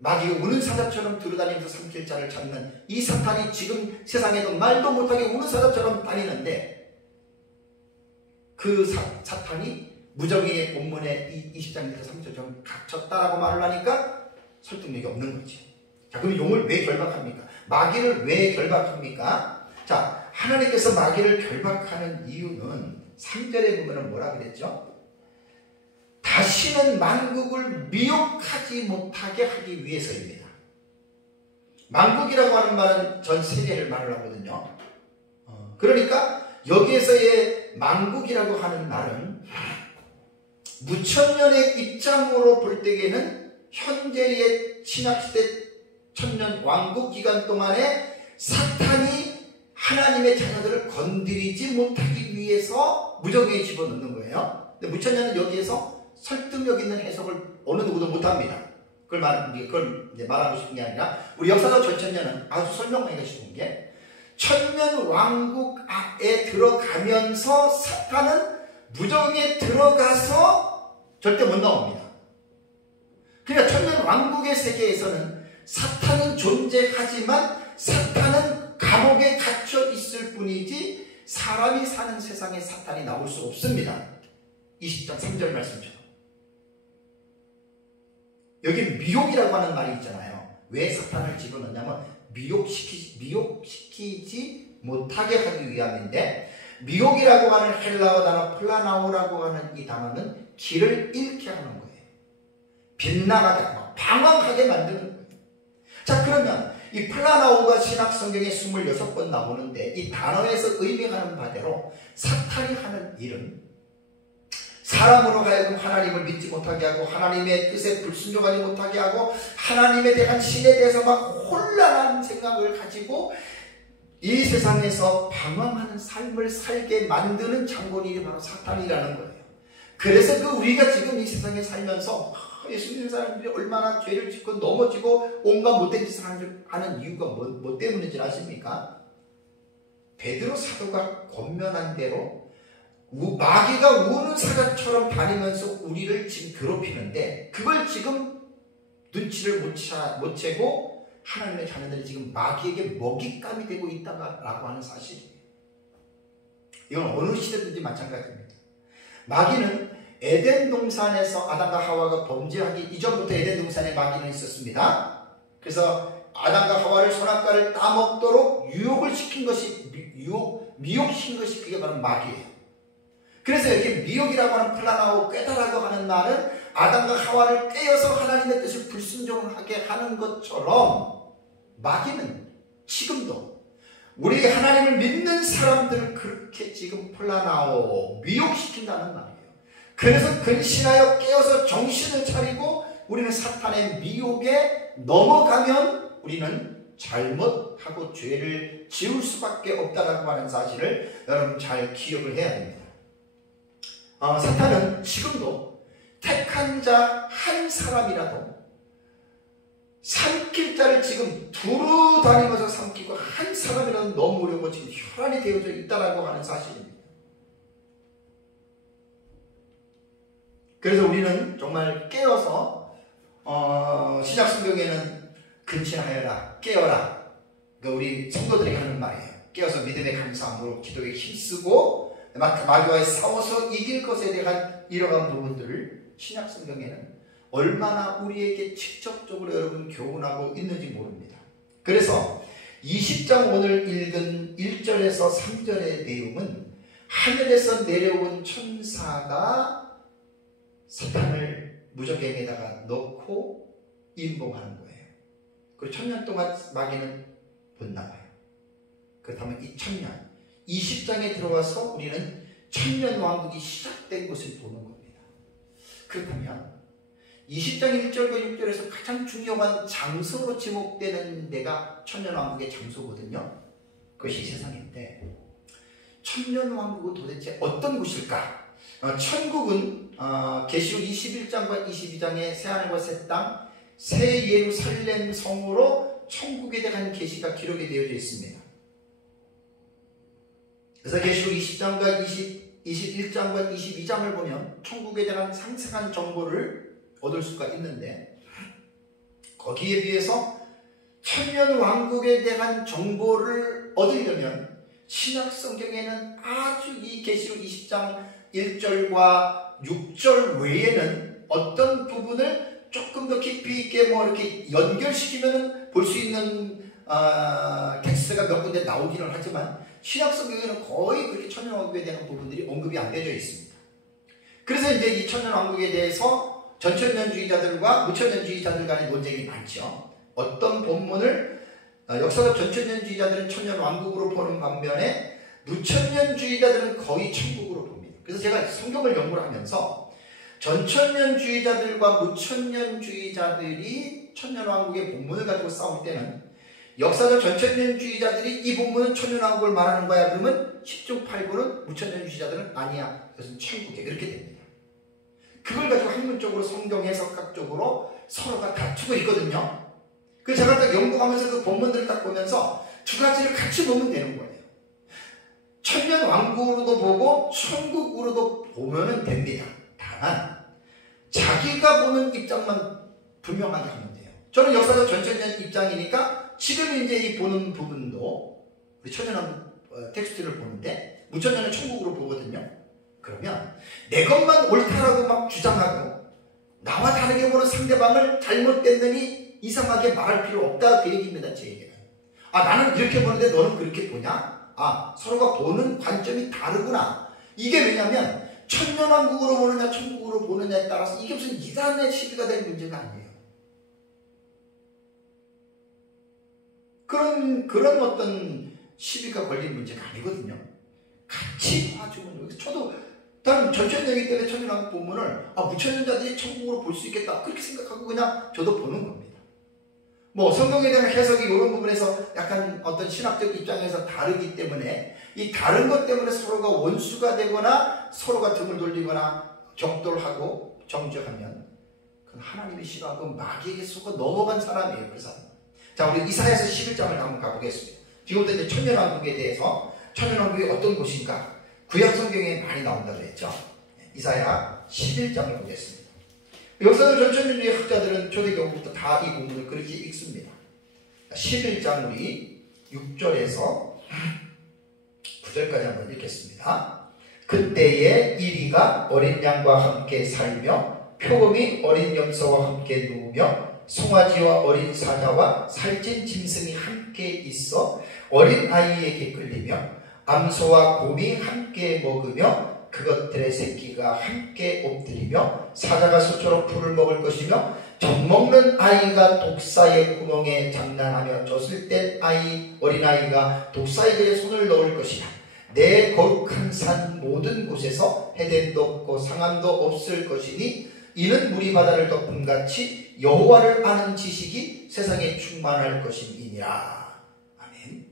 마귀가 우는 사자처럼 두루다니면서 삼킬 자를 찾는 이 사탄이 지금 세상에도 말도 못하게 우는 사자처럼 다니는데, 그 사탄이 무적행의 본문에 20장에서 3절처럼 갇혔다라고 말을 하니까 설득력이 없는 거지. 자, 그럼 용을 왜 결박합니까? 마귀를 왜 결박합니까? 자, 하나님께서 마귀를 결박하는 이유는 3절에 보면 뭐라 그랬죠? 다시는 만국을 미혹하지 못하게 하기 위해서입니다. 만국이라고 하는 말은 전 세계를 말을 하거든요. 그러니까 여기에서의 만국이라고 하는 말은 무천년의 입장으로 볼 때에는 현재의 신약시대 천년 왕국 기간 동안에 사탄이 하나님의 자녀들을 건드리지 못하기 위해서 무적행에 집어넣는 거예요. 근데 무천년은 여기에서 설득력 있는 해석을 어느 누구도 못합니다. 그걸 이제 말하고 싶은 게 아니라, 우리 역사적 전천년은 아주 설명하기가 쉬운 게, 천년 왕국에 들어가면서 사탄은 무적행에 들어가서 절대 못 나옵니다. 그러니까 천년 왕국의 세계에서는 사탄은 존재하지만 사탄은 감옥에 갇혀 있을 뿐이지 사람이 사는 세상에 사탄이 나올 수 없습니다. 20장 3절 말씀처럼. 여기 미혹이라고 하는 말이 있잖아요. 왜 사탄을 집어넣냐면 미혹시키지 못하게 하기 위함인데, 미혹이라고 하는 헬라어 단어 플라나오라고 하는 이 단어는 길을 잃게 하는 거예요. 빗나가게, 방황하게 만드는 거예요. 자, 그러면 이 플라나오가 신약 성경에 26번 나오는데, 이 단어에서 의미하는 바대로 사탄이 하는 일은 사람으로 하여금 하나님을 믿지 못하게 하고, 하나님의 뜻에 불순종하지 못하게 하고, 하나님에 대한 신에 대해서 막 혼란한 생각을 가지고 이 세상에서 방황하는 삶을 살게 만드는 장본인이 바로 사탄이라는 거예요. 그래서 우리가 지금 이 세상에 살면서 예수 믿는 사람들이 얼마나 죄를 짓고 넘어지고 온갖 못된 짓을 하는 이유가 뭐 때문인지 아십니까? 베드로 사도가 권면한 대로 마귀가 우는 사자처럼 다니면서 우리를 지금 괴롭히는데 그걸 지금 눈치를 못 채고 하나님의 자녀들이 지금 마귀에게 먹잇감이 되고 있다라고 하는 사실이에요. 이건 어느 시대든지 마찬가지입니다. 마귀는 에덴 동산에서 아담과 하와가 범죄하기 이전부터 에덴 동산에 마귀는 있었습니다. 그래서 아담과 하와를 선악과를 따먹도록 유혹을 시킨 것이 미혹시킨 것이 그게 바로 마귀예요. 그래서 여기 미혹이라고 하는 플라나오 꾀다라고 하는 말은 아담과 하와를 꿰어서 하나님의 뜻을 불순종하게 하는 것처럼 마귀는 지금도 우리 하나님을 믿는 사람들을 그렇게 지금 플라나오 미혹시킨다는 말이에요. 그래서 근신하여 깨어서 정신을 차리고 우리는 사탄의 미혹에 넘어가면 우리는 잘못하고 죄를 지을 수밖에 없다라고 하는 사실을 여러분 잘 기억을 해야 됩니다. 사탄은 지금도 택한 자 한 사람이라도 삼킬 자를 지금 두루 다니면서 삼키고 한 사람이라도 넘으려고 지금 혈안이 되어져 있다라고 하는 사실입니다. 그래서 우리는 정말 깨어서 신약 성경에는 근신하여라, 깨어라. 그러니까 우리 성도들에게 하는 말이에요. 깨어서 믿음의 감사함으로 기도에 힘쓰고 마귀와의 싸워서 이길 것에 대한 이러한 부분들을 신약 성경에는 얼마나 우리에게 직접적으로 여러분 교훈하고 있는지 모릅니다. 그래서 20장 오늘 읽은 1절에서 3절의 내용은 하늘에서 내려온 천사가 사탄을 무적행에다가 넣고 임봉하는 거예요. 그리고 1000년 동안 마귀는 못 나가요. 그렇다면 이 1000년 20장에 들어와서 우리는 1000년 왕국이 시작된 것을 보는 겁니다. 그렇다면 20장 1절과 6절에서 가장 중요한 장소로 지목되는 데가 1000년 왕국의 장소거든요. 그것이 세상인데 1000년 왕국은 도대체 어떤 곳일까? 천국은 계시록 21장과 22장의 새하늘과 새 땅, 새 예루살렘 성으로 천국에 대한 계시가 기록이 되어져 있습니다. 그래서 계시록 20장과 21장과 22장을 보면 천국에 대한 상세한 정보를 얻을 수가 있는데 거기에 비해서 천년 왕국에 대한 정보를 얻으려면 신약 성경에는 아주 이 계시록 20장 1절과 6절 외에는 어떤 부분을 조금 더 깊이 있게 이렇게 연결시키면 볼 수 있는 텍스트가 몇 군데 나오기는 하지만 신약 성경에는 거의 그렇게 천년 왕국에 대한 부분들이 언급이 안 되어 있습니다. 그래서 이제 이 천년 왕국에 대해서 전천년주의자들과 무천년주의자들 간의 논쟁이 많죠. 어떤 본문을 역사적 전천년주의자들은 천년 왕국으로 보는 반면에 무천년주의자들은 거의 천국으로 봅니다. 그래서 제가 성경을 연구를 하면서 전천년주의자들과 무천년주의자들이 천년왕국의 본문을 가지고 싸울 때는 역사적 전천년주의자들이 이 본문은 천년왕국을 말하는 거야 그러면 10중 8구는 무천년주의자들은 아니야 그것은 천국이야 이렇게 됩니다. 그걸 가지고 학문적으로 성경 해석학적으로 서로가 다투고 있거든요. 그래서 제가 딱 연구하면서 그 본문들을 딱 보면서 두 가지를 같이 보면 되는 거예요. 천년왕국으로도 보고 천국으로도 보면 됩니다. 다만 자기가 보는 입장만 분명하게 하면 돼요. 저는 역사적 전천년 입장이니까 지금 이제 이 보는 부분도 우리 천년왕국 텍스트를 보는데 무천년은 천국으로 보거든요. 그러면 내 것만 옳다라고 막 주장하고 나와 다르게 보는 상대방을 잘못됐느니 이상하게 말할 필요 없다 그 얘기입니다. 제 얘기는. 나는 이렇게 보는데 너는 그렇게 보냐? 서로가 보는 관점이 다르구나. 이게 왜냐면 천년왕국으로 보느냐 천국으로 보느냐에 따라서 이게 무슨 이단의 시비가 될 문제가 아니에요. 그런 어떤 시비가 걸린 문제가 아니거든요. 같이 봐주면 저도 다른 전천년이기 때문에 천년왕국 본문을 무천년자들이 천국으로 볼 수 있겠다 그렇게 생각하고 그냥 저도 보는 겁니다. 성경에 대한 해석이 이런 부분에서 약간 어떤 신학적 입장에서 다르기 때문에 이 다른 것 때문에 서로가 원수가 되거나 서로가 등을 돌리거나 적돌하고 정죄하면 그건 하나님이 싫어하고 마귀에게 속아 넘어간 사람이에요. 그 사람. 자, 우리 이사야서 11장을 한번 가보겠습니다. 지금부터 이제 천년왕국에 대해서, 천년왕국이 어떤 곳인가, 구약 성경에 많이 나온다고 했죠. 이사야 11장을 보겠습니다. 여기서 전천년의 학자들은 초대교부부터 다 이 본문을 그렇게 읽습니다. 11장 우리 6절에서 9절까지 한번 읽겠습니다. 그때에 이리가 어린 양과 함께 살며 표범이 어린 염소와 함께 누우며 송아지와 어린 사자와 살찐 짐승이 함께 있어 어린 아이에게 끌리며 암소와 곰이 함께 먹으며 그것들의 새끼가 함께 엎드리며 사자가 소처럼 풀을 먹을 것이며 젖먹는 아이가 독사의 구멍에 장난하며 젖을 땐 어린아이가 독사의 글에 손을 넣을 것이다. 내 거룩한 산 모든 곳에서 해됨도 없고 상함도 없을 것이니 이는 물이 바다를 덮음같이 여호와를 아는 지식이 세상에 충만할 것임이니라. 아멘.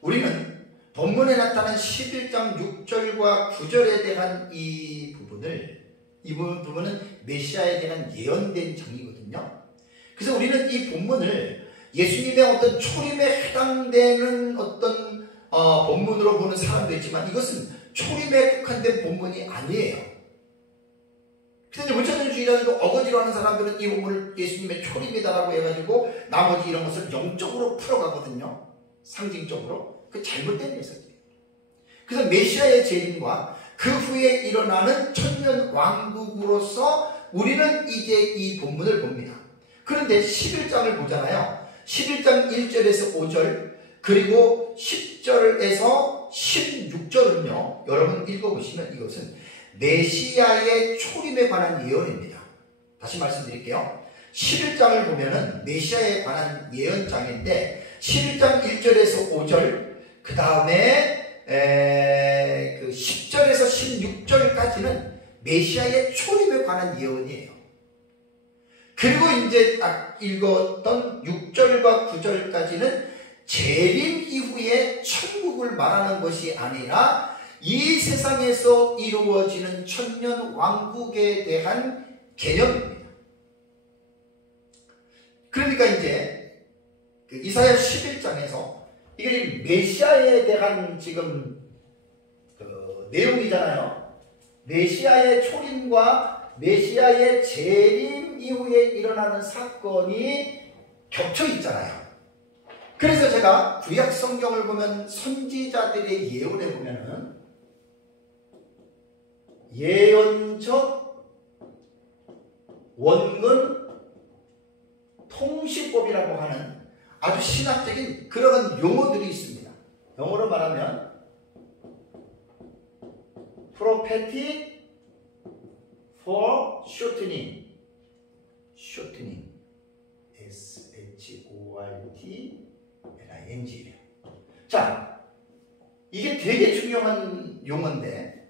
우리는 본문에 나타난 11장 6절과 9절에 대한 이 부분은 메시아에 대한 예언된 장이거든요. 그래서 우리는 이 본문을 예수님의 어떤 초림에 해당되는 어떤 본문으로 보는 사람도 있지만 이것은 초림에 국한된 본문이 아니에요. 그래서 무천년주의라는 어거지로 하는 사람들은 이 본문을 예수님의 초림이다라고 해가지고 나머지 이런 것을 영적으로 풀어가거든요. 상징적으로. 그 잘못된 해석이에요. 그래서 메시아의 재림과 그 후에 일어나는 천년 왕국으로서 우리는 이제 이 본문을 봅니다. 그런데 11장을 보잖아요. 11장 1절에서 5절 그리고 10절에서 16절은요. 여러분 읽어보시면 이것은 메시아의 초림에 관한 예언입니다. 다시 말씀드릴게요. 11장을 보면은 메시아에 관한 예언장인데 11장 1절에서 5절 그 다음에 그 10절에서 16절까지는 메시아의 초림에 관한 예언이에요. 그리고 이제 읽었던 6절과 9절까지는 재림 이후에 천국을 말하는 것이 아니라 이 세상에서 이루어지는 천년 왕국에 대한 개념입니다. 그러니까 이제 이사야 11장에서 이게 메시아에 대한 지금 그 내용이잖아요. 메시아의 초림과 메시아의 재림 이후에 일어나는 사건이 겹쳐 있잖아요. 그래서 제가 구약 성경을 보면 선지자들의 예언에 보면은 예언적 원문 통시법이라고 하는 아주 신학적인 그런 용어들이 있습니다. 영어로 말하면 prophetic foreshortening S-H-O-R-T-N-I-N-G예요. 자, 이게 되게 중요한 용어인데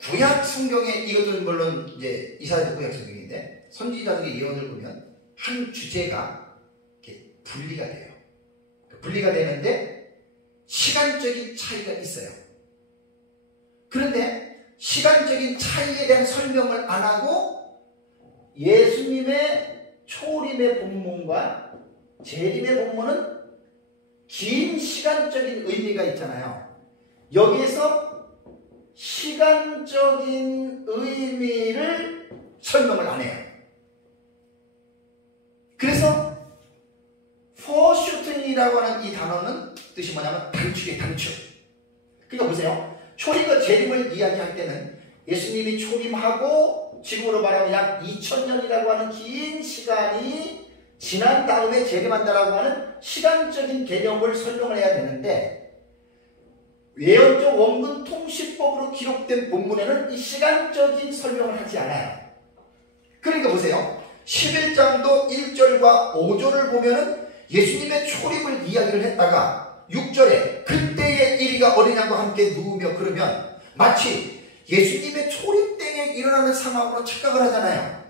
구약 성경에 이것들은 물론 이제 이사야도 구약 성경인데 선지자들의 예언을 보면 한 주제가 이렇게 분리가 돼요. 분리가 되는데 시간적인 차이가 있어요. 그런데 시간적인 차이에 대한 설명을 안 하고 예수님의 초림의 본문과 재림의 본문은 긴 시간적인 의미가 있잖아요. 여기에서 시간적인 의미를 설명을 안 해요. 그래서 foreshortening이라고 하는 이 단어는 뜻이 뭐냐면 단축이에요. 단축. 그러니까 보세요. 초림과 재림을 이야기할 때는 예수님이 초림하고 지금으로 말하면 약 2000년이라고 하는 긴 시간이 지난 다음에 재림한다라고 하는 시간적인 개념을 설명을 해야 되는데 예언적 원문 통시법으로 기록된 본문에는 이 시간적인 설명을 하지 않아요. 그러니까 보세요. 11장도 1절과 5절을 보면은 예수님의 초림을 이야기를 했다가 6절에 그때에 이리가 어린 양과 함께 누우며 그러면 마치 예수님의 초림 때에 일어나는 상황으로 착각을 하잖아요.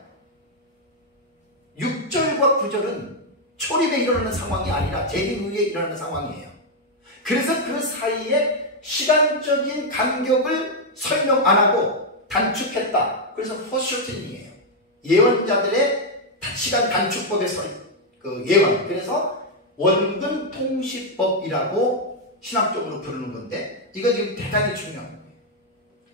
6절과 9절은 초림에 일어나는 상황이 아니라 재림 후에 일어나는 상황이에요. 그래서 그 사이에 시간적인 간격을 설명 안 하고 단축했다. 그래서 포쇼트닝이에요. 예언자들의 시간 단축법의 예언. 그래서 원근 통시법이라고 신학적으로 부르는 건데, 이거 지금 대단히 중요한 거예요.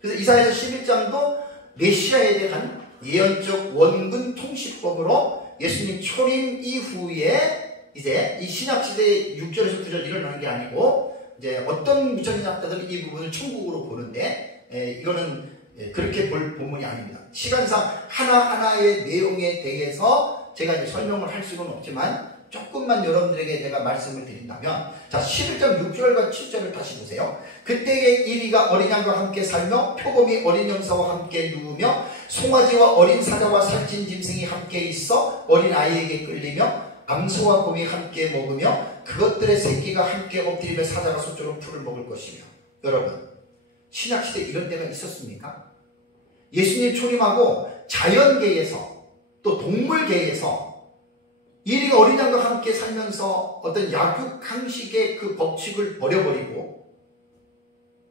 그래서 이사야서 11장도 메시아에 대한 예언적 원근 통시법으로 예수님 초림 이후에 이제 이 신약시대의 6절에서 9절 일어나는 게 아니고, 이제 어떤 무천인학자들은 이 부분을 천국으로 보는데, 이거는 그렇게 볼 본문이 아닙니다. 시간상 하나하나의 내용에 대해서 제가 이제 설명을 할 수는 없지만, 조금만 여러분들에게 제가 말씀을 드린다면, 자, 11장 6절과 7절을 다시 보세요. 그때의 이리가 어린 양과 함께 살며 표범이 어린 염소와 함께 누우며 송아지와 어린 사자와 살찐 짐승이 함께 있어 어린 아이에게 끌리며 암소와 곰이 함께 먹으며 그것들의 새끼가 함께 엎드리며 사자가 소처럼 풀을 먹을 것이며. 여러분, 신약시대 이런 때가 있었습니까? 예수님 초림하고 자연계에서 또 동물계에서 이리가 어린 양과 함께 살면서 어떤 약육강식의 그 법칙을 버려버리고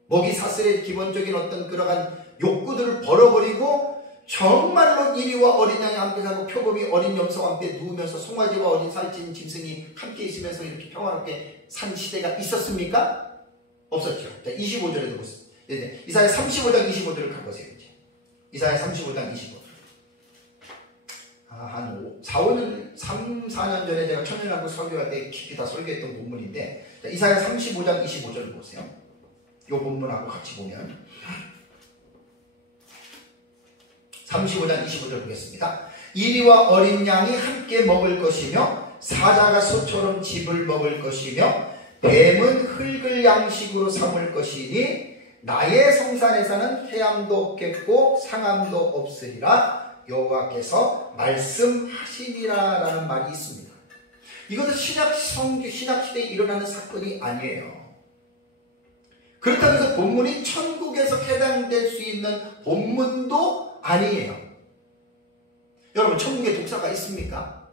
먹이 사슬의 기본적인 어떤 그러한 욕구들을 버려버리고 정말로 이리와 어린 양이 함께 살고 표범이 어린 염소와 함께 누우면서 송아지와 어린 살찐 짐승이 함께 있으면서 이렇게 평화롭게 산 시대가 있었습니까? 없었죠. 자, 25절에도 보세요. 이사야 35장 25절을 가보세요. 이제. 이사야 35장 25절. 한 4년 전에 제가 천년왕국 설교할 때 깊이 다 설교했던 본문인데, 자, 이사야 35장 25절을 보세요. 이 본문하고 같이 보면 35장 25절 보겠습니다. 이리와 어린 양이 함께 먹을 것이며 사자가 소처럼 짚을 먹을 것이며 뱀은 흙을 양식으로 삼을 것이니 나의 성산에서는 해함도 없겠고 상함도 없으리라 여호와께서 말씀하시니라 라는 말이 있습니다. 이것은 신약시대에 일어나는 사건이 아니에요. 그렇다고 해서 본문이 천국에서 해당될 수 있는 본문도 아니에요. 여러분, 천국에 독사가 있습니까?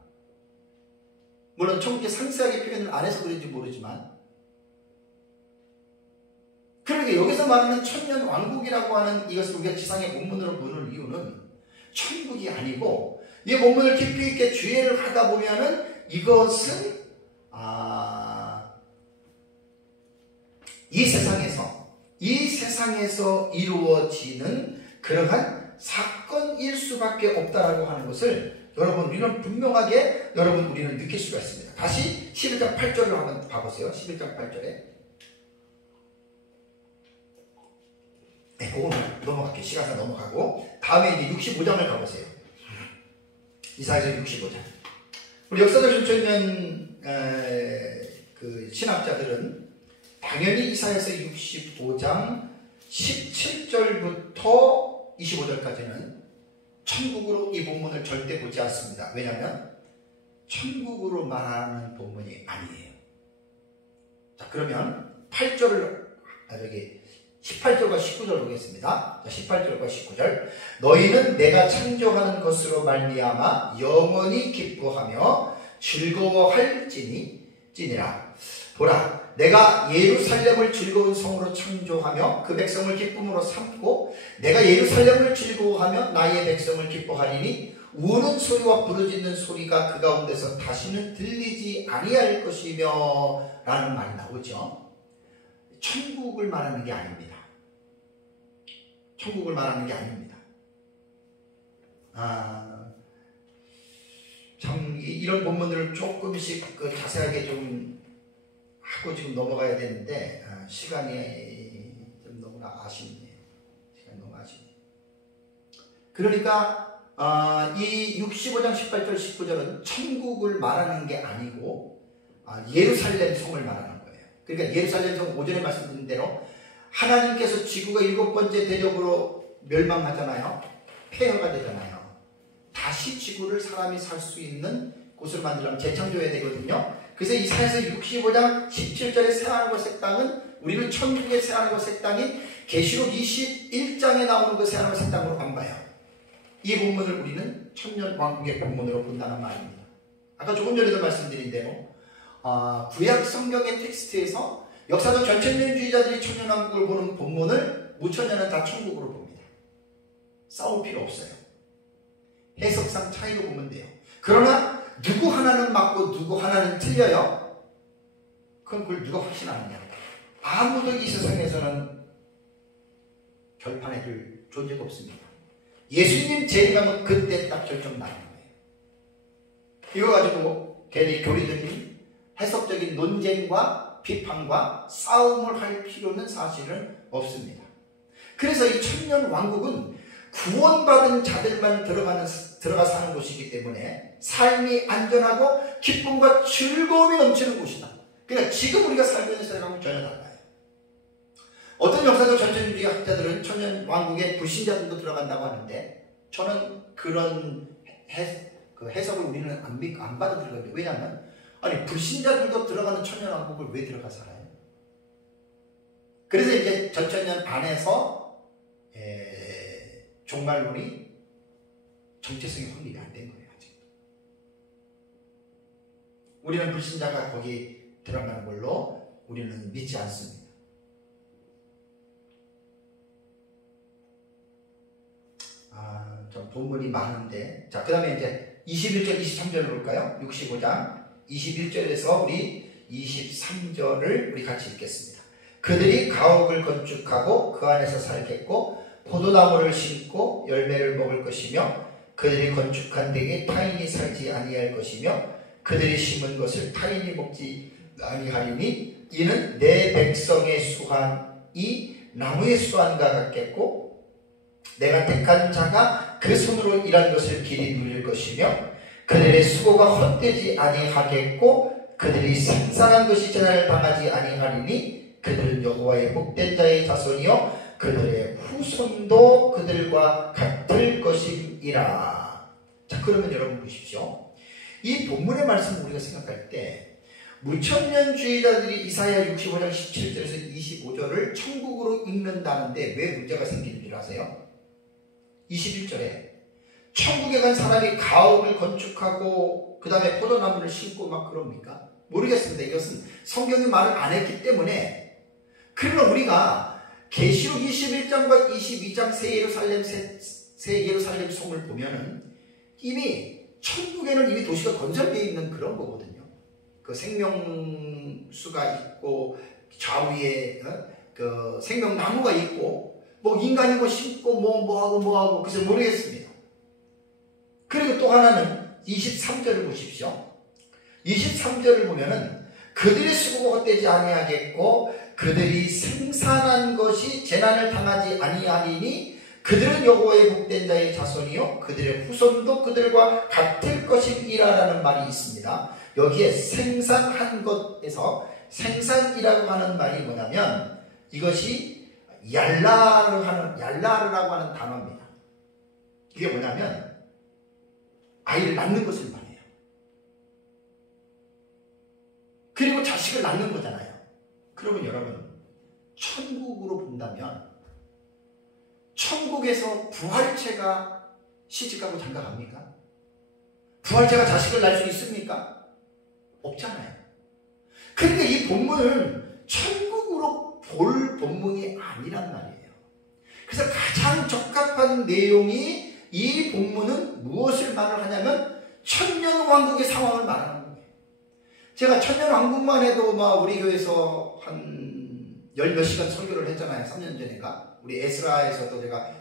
물론 천국에 상세하게 표현을 안 해서 그런지 모르지만, 그러니까 여기서 말하는 천년 왕국이라고 하는 이것을 우리가 지상의 본문으로 보는 이유는 천국이 아니고, 이 본문을 깊이 있게 주의를 하다 보면은 이것은 이 세상에서 이루어지는 그러한 사건일 수밖에 없다라고 하는 것을 여러분 우리는 분명하게 우리는 느낄 수가 있습니다. 다시 11장 8절을 한번 봐보세요. 11장 8절에 그거는 넘어갈게요. 시간상 넘어가고 다음에 이제 65장을 가보세요. 이사야서 65장. 우리 역사적 신천년 그 신학자들은 당연히 이사야서 65장 17절부터 25절까지는 천국으로 이 본문을 절대 보지 않습니다. 왜냐하면 천국으로 말하는 본문이 아니에요. 자, 그러면 18절과 19절 보겠습니다. 18절과 19절. 너희는 내가 창조하는 것으로 말미암아 영원히 기뻐하며 즐거워할지니라. 보라, 내가 예루살렘을 즐거운 성으로 창조하며 그 백성을 기쁨으로 삼고 내가 예루살렘을 즐거워하며 나의 백성을 기뻐하리니 우는 소리와 부르짖는 소리가 그 가운데서 다시는 들리지 아니할 것이며 라는 말이 나오죠. 천국을 말하는 게 아닙니다. 천국을 말하는 게 아닙니다. 참 이런 본문들을 조금씩 자세하게 좀 하고 지금 넘어가야 되는데 시간이 좀 너무나 아쉽네요. 시간이 너무 아쉽네요. 그러니까 이 65장 18절 19절은 천국을 말하는 게 아니고 예루살렘 성을 말하는 거예요. 그러니까 예루살렘 성 오전에 말씀드린 대로 하나님께서 지구가 7번째 대적으로 멸망하잖아요. 폐허가 되잖아요. 다시 지구를 사람이 살 수 있는 곳을 만들려면 재창조해야 되거든요. 그래서 이사야서 65장 17절의 새하늘과 새 땅은 우리는 천국의 새하늘과 새 땅이 계시록 21장에 나오는 그 새하늘과 새 땅으로 안 봐요. 이 본문을 우리는 천년 왕국의 본문으로 본다는 말입니다. 아까 조금 전에도 말씀드린 대로 구약 성경의 텍스트에서 역사적 전천년주의자들이 천년 왕국을 보는 본문을 무천년은 다 천국으로 봅니다. 싸울 필요 없어요. 해석상 차이로 보면 돼요. 그러나 누구 하나는 맞고 누구 하나는 틀려요? 그걸 누가 확신하느냐? 아무도 이 세상에서는 결판해줄 존재가 없습니다. 예수님 재림하면 그때 딱 결정 나는 거예요. 이거 가지고 괜히 교리적인 해석적인 논쟁과 비판과 싸움을 할 필요는 사실은 없습니다. 그래서 이 천년 왕국은 구원받은 자들만 들어가 사는 곳이기 때문에 삶이 안전하고 기쁨과 즐거움이 넘치는 곳이다. 그러니까 지금 우리가 살고 있는 세상하고 전혀 달라요. 어떤 역사적 전천주의 학자들은 천년 왕국에 불신자들도 들어간다고 하는데 저는 그런 해석을 우리는 안 받아들이거든요. 왜냐하면 아니 불신자들도 들어가는 천년 왕국을 왜 들어가 살아요? 그래서 이제 전천년 안에서 종말론이 정체성이 확립이 안 된 거예요. 아직. 우리는 불신자가 거기 들어가는 걸로 우리는 믿지 않습니다. 좀 본문이 많은데 자, 그 다음에 이제 21절, 23절을 볼까요? 65장 21절에서 우리 23절을 우리 같이 읽겠습니다. 그들이 가옥을 건축하고 그 안에서 살겠고 포도나무를 심고 열매를 먹을 것이며 그들이 건축한 데에 타인이 살지 아니할 것이며 그들이 심은 것을 타인이 먹지 아니하리니 이는 내 백성의 수환이 나무의 수환과 같겠고 내가 택한 자가 그 손으로 일한 것을 길이 누릴 것이며 그들의 수고가 헛되지 아니하겠고 그들이 생산한 것이 재난을 당하지 아니하리니 그들은 여호와의 복된 자의 자손이요 그들의 후손도 그들과 같을 것임이라. 자, 그러면 여러분 보십시오. 이 본문의 말씀을 우리가 생각할 때 무천년주의자들이 이사야 65장 17절에서 25절을 천국으로 읽는다는데 왜 문제가 생기는 줄 아세요? 21절에 천국에 간 사람이 가옥을 건축하고 그 다음에 포도나무를 심고 막 그럽니까? 모르겠습니다. 이것은 성경이 말을 안 했기 때문에. 그러나 우리가 계시록 21장과 22장 새 예루살렘 성을 보면은 이미 천국에는 이미 도시가 건설되어 있는 그런 거거든요. 그 생명수가 있고 좌우에 그 생명나무가 있고 뭐 인간이 뭐 심고 뭐하고 그래서 모르겠습니다. 그리고 또 하나는 23절을 보십시오. 23절을 보면은 그들의 수고가 헛되지 아니하겠고 그들이 생산한 것이 재난을 당하지 아니하리니 그들은 여호와의 복된 자의 자손이요 그들의 후손도 그들과 같을 것임이라라는 말이 있습니다. 여기에 생산한 것에서 생산이라고 하는 말이 뭐냐면 이것이 얄라르라고 하는 단어입니다. 이게 뭐냐면 아이를 낳는 것을 말해요. 그리고 자식을 낳는 거잖아요. 그러면 여러분 천국으로 본다면 천국에서 부활체가 시집가고 장가갑니까? 부활체가 자식을 낳을 수 있습니까? 없잖아요. 그러니까 이 본문은 천국으로 볼 본문이 아니란 말이에요. 그래서 가장 적합한 내용이 이 본문은 무엇을 말을 하냐면 천년왕국의 상황을 말하는 거예요. 제가 천년왕국만 해도 우리 교회에서 한 열 몇 시간 설교를 했잖아요. 3년 전인가. 우리 에스라에서도 제가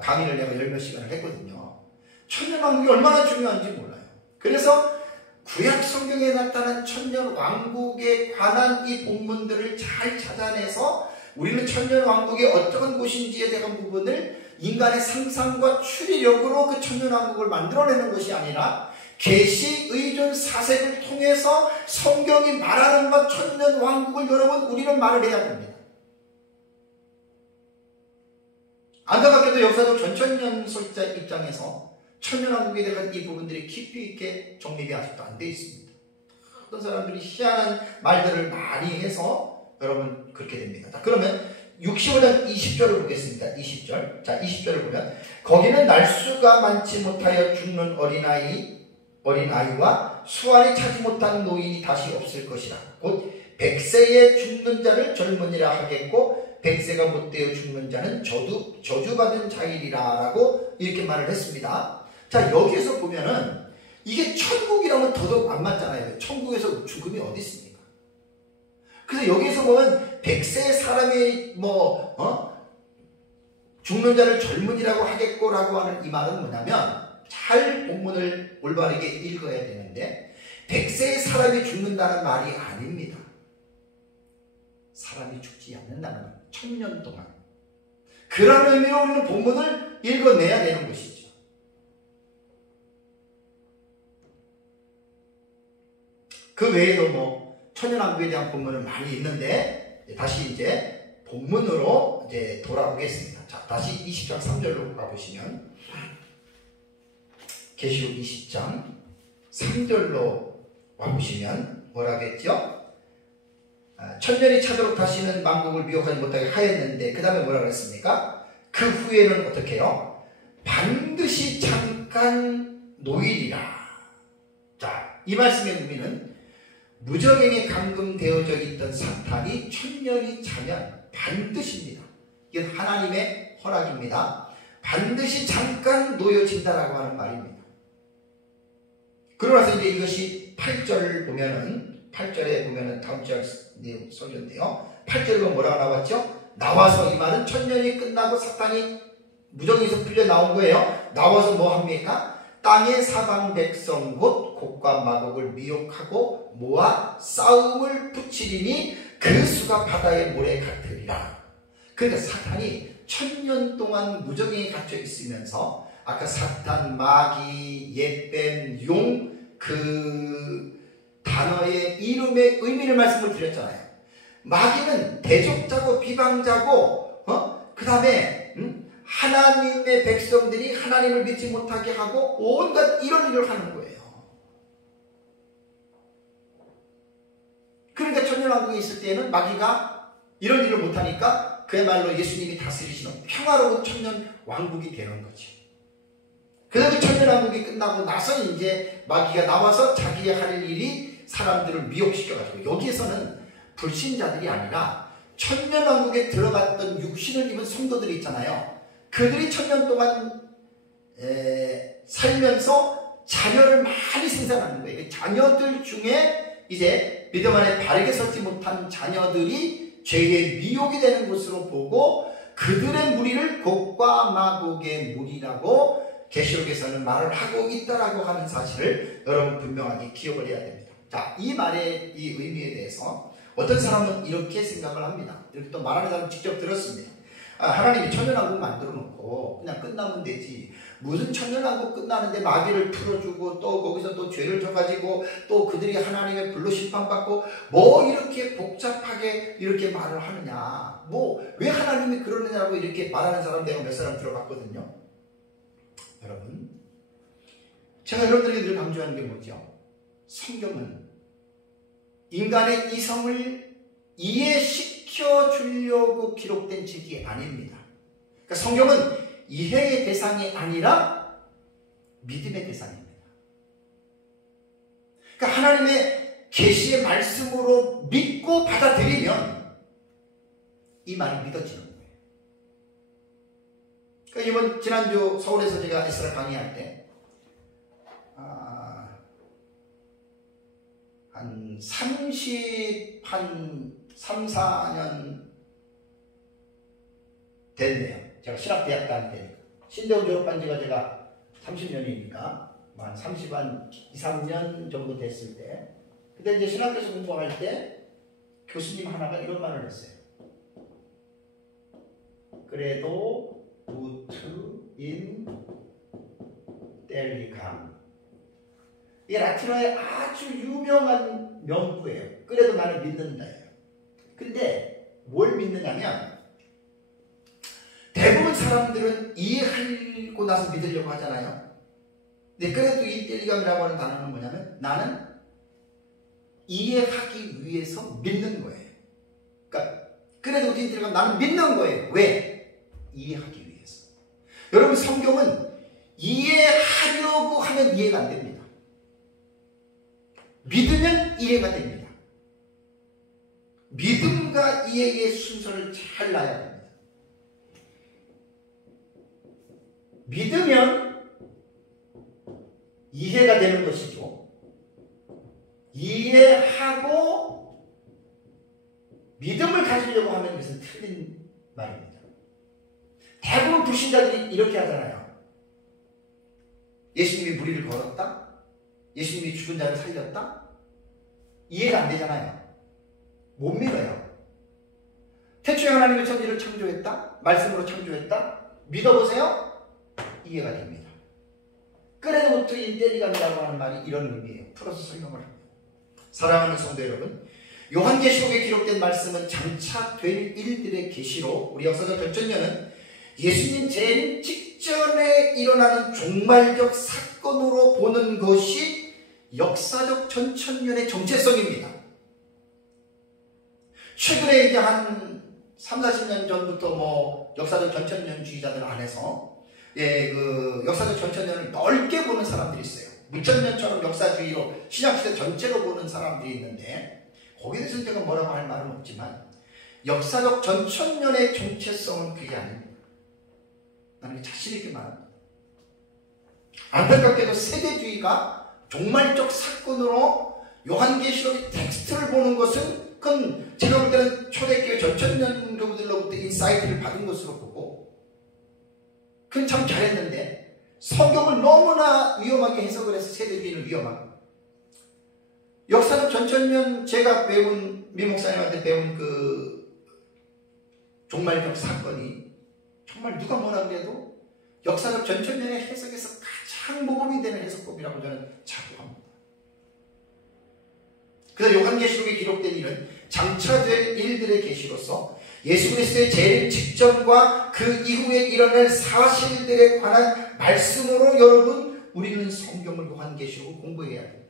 강의를 내가 열 몇 시간을 했거든요. 천년왕국이 얼마나 중요한지 몰라요. 그래서 구약 성경에 나타난 천년왕국에 관한 이 본문들을 잘 찾아내서 우리는 천년왕국이 어떤 곳인지에 대한 부분을 인간의 상상과 추리력으로 그 천년왕국을 만들어내는 것이 아니라 계시, 의존, 사색을 통해서 성경이 말하는 것 천년왕국을 여러분 우리는 말을 해야 됩니다. 안타깝게도 역사적 전천년설자 입장에서 천년왕국에 대한 이 부분들이 깊이 있게 정립이 아직도 안 돼 있습니다. 어떤 사람들이 희한한 말들을 많이 해서 여러분 그렇게 됩니다. 자, 그러면 65장 20절을 보겠습니다. 20절. 자, 20절을 보면 거기는 날수가 많지 못하여 죽는 어린아이와 수완이 차지 못한 노인이 다시 없을 것이라. 곧 100세에 죽는 자를 젊은이라 하겠고 백세가 못되어 죽는 자는 저주받은 자이리라라고 이렇게 말을 했습니다. 자, 여기에서 보면은 이게 천국이라면 더더욱 안 맞잖아요. 천국에서 죽음이 어디 있습니까? 그래서 여기에서 보면 백세 사람이 죽는 자를 젊은이라고 하겠고라고 하는 이 말은 뭐냐면, 잘 본문을 올바르게 읽어야 되는데, 백세의 사람이 죽는다는 말이 아닙니다. 사람이 죽지 않는다는 말, 1000년 동안. 그런 의미로 우리는 본문을 읽어내야 되는 것이죠. 그 외에도 천년왕국에 대한 본문은 많이 있는데, 다시 이제 본문으로 이제 돌아오겠습니다. 자, 다시 20장 3절로 가보시면, 계시록 20장 3절로 와보시면 뭐라겠죠? 천년이 차도록 다시는 만국을 미혹하지 못하게 하였는데, 그 다음에 뭐라 그랬습니까? 그 후에는 어떻게 해요? 반드시 잠깐 노일이라. 자, 이 말씀의 의미는 무적행에 감금되어져 있던 사탄이 천년이 차면 반드시입니다. 이건 하나님의 허락입니다. 반드시 잠깐 놓여진다라고 하는 말입니다. 그러고 나서 이제 이것이 8절에 보면은 다음 절 설교인데요. 8절에 보면 뭐라고 나왔죠? 나와서, 이 말은 천년이 끝나고 사탄이 무정에서 풀려 나온 거예요. 나와서 뭐 합니까? 땅의 사방 백성 곧 곡과 마곡을 미혹하고 모아 싸움을 붙이리니 그 수가 바다의 모래 같으리라. 그러니까 사탄이 1000년 동안 무정에 갇혀 있으면서, 아까 사탄, 마귀, 옛뱀, 용, 그 단어의 이름의 의미를 말씀을 드렸잖아요. 마귀는 대적자고 비방자고, 그 다음에 하나님의 백성들이 하나님을 믿지 못하게 하고 온갖 이런 일을 하는 거예요. 그러니까 천년왕국에 있을 때에는 마귀가 이런 일을 못하니까 그야말로 예수님이 다스리시는 평화로운 천년왕국이 되는 거죠. 그래서 그 천년왕국이 끝나고 나서 이제 마귀가 나와서 자기의 할 일이 사람들을 미혹시켜가지고, 여기에서는 불신자들이 아니라 천년왕국에 들어갔던 육신을 입은 성도들이 있잖아요. 그들이 천년 동안 살면서 자녀를 많이 생산하는 거예요. 자녀들 중에 이제 믿음 안에 바르게 서지 못한 자녀들이 죄의 미혹이 되는 것으로 보고, 그들의 무리를 곡과 마곡의 무리라고 계시록에서는 말을 하고 있다라고 하는 사실을 여러분 분명하게 기억을 해야 됩니다. 자, 이 말의 이 의미에 대해서 어떤 사람은 이렇게 생각을 합니다. 이렇게 또 말하는 사람 직접 들었습니다. 하나님이 천년왕국 만들어 놓고 그냥 끝나면 되지, 무슨 천년왕국 끝나는데 마귀를 풀어주고 또 거기서 또 죄를 져가지고 또 그들이 하나님의 불로 심판받고 뭐 이렇게 복잡하게 이렇게 말을 하느냐, 뭐 왜 하나님이 그러느냐고 이렇게 말하는 사람 내가 몇 사람 들어봤거든요. 여러분, 제가 여러분들에게 늘 강조하는 게 뭐죠? 성경은 인간의 이성을 이해시켜 주려고 기록된 책이 아닙니다. 그러니까 성경은 이해의 대상이 아니라 믿음의 대상입니다. 그러니까 하나님의 계시의 말씀으로 믿고 받아들이면 이 말이 믿어지는 거예요. 그러니까 지난주 서울에서 제가 에스라 강의할 때 한 3, 4년 됐네요. 제가 신학대학 다닐 때. 신대원 졸업한 지가 제가 30년이니까 한 2, 3년 정도 됐을 때. 근데 이제 신학교에서 공부할 때 교수님 하나가 이런 말을 했어요. 그래도 우트 인 텔리감. 이게 라틴어의 아주 유명한 명구예요. 그래도 나를 믿는다예요. 근데 뭘 믿느냐면, 대부분 사람들은 이해하고 나서 믿으려고 하잖아요. 근데 그래도 이 텔리감이라고 하는 단어는 뭐냐면, 나는 이해하기 위해서 믿는 거예요. 그러니까 그래도 이 텔리감, 나는 믿는 거예요. 왜? 이해하기 위해서. 여러분, 성경은 이해하려고 하면 이해가 안 됩니다. 믿으면 이해가 됩니다. 믿음과 이해의 순서를 잘 놔야 됩니다. 믿으면 이해가 되는 것이죠. 이해하고 믿음을 가지려고 하면 이것은 틀린 말입니다. 대부분 불신자들이 이렇게 하잖아요. 예수님이 무리를 걸었다? 예수님이 죽은 자를 살렸다? 이해가 안 되잖아요. 못 믿어요. 태초에 하나님의 천지를 창조했다? 말씀으로 창조했다? 믿어보세요? 이해가 됩니다. 끄레노트 인텔리감이라고 하는 말이 이런 의미예요. 풀어서 설명을 합니다. 사랑하는 성도 여러분, 요한계시록에 기록된 말씀은 장차 될 일들의 계시로 우리 역사적 결정년은 예수님 재림 직전에 일어나는 종말적 사건으로 보는 것이 역사적 전천년의 정체성입니다. 최근에 이제 한 3, 40년 전부터 역사적 전천년주의자들 안에서 그 역사적 전천년을 넓게 보는 사람들이 있어요. 무천년처럼 역사주의로 신약시대 전체로 보는 사람들이 있는데 거기에 대해서는 제가 뭐라고 할 말은 없지만 역사적 전천년의 정체성은 그게 아닙니다. 나는 자신 있게 말합니다. 안타깝게도 세대주의가 종말적 사건으로 요한계시록의 텍스트를 보는 것은 그건 제가 볼 때는 초대교회 전천년교부들로부터 인사이트를 받은 것으로 보고 그건 참 잘했는데 성경을 너무나 위험하게 해석을 해서 세대주의는 위험합니다. 역사적 전천년 제가 배운 미목사님한테 배운 그 종말적 사건이 정말 누가 뭐라 그래도 역사적 전천년의 해석에서 가장 모범이 되는 해석법이라고 저는 자부합니다. 그래서 요한계시록에 기록된 일은 장차 될 일들의 계시로서 예수 그리스도의 재림 직전과 그 이후에 일어날 사실들에 관한 말씀으로 여러분 우리는 성경을 요한계시록을 공부해야 됩니다.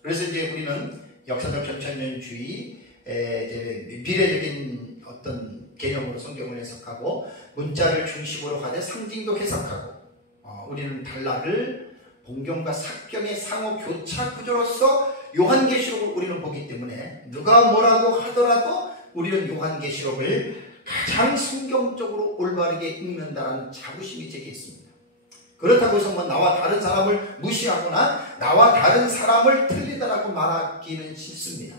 그래서 이제 우리는 역사적 전천년주의 미래적인 어떤 개념으로 성경을 해석하고 문자를 중심으로 하되 상징도 해석하고 우리는 단락을 본경과 사경의 상호 교차 구조로서 요한계시록을 우리는 보기 때문에 누가 뭐라고 하더라도 우리는 요한계시록을 가장 성경적으로 올바르게 읽는다는 자부심이 제게 있습니다. 그렇다고 해서 나와 다른 사람을 무시하거나 나와 다른 사람을 틀리다라고 말하기는 싫습니다.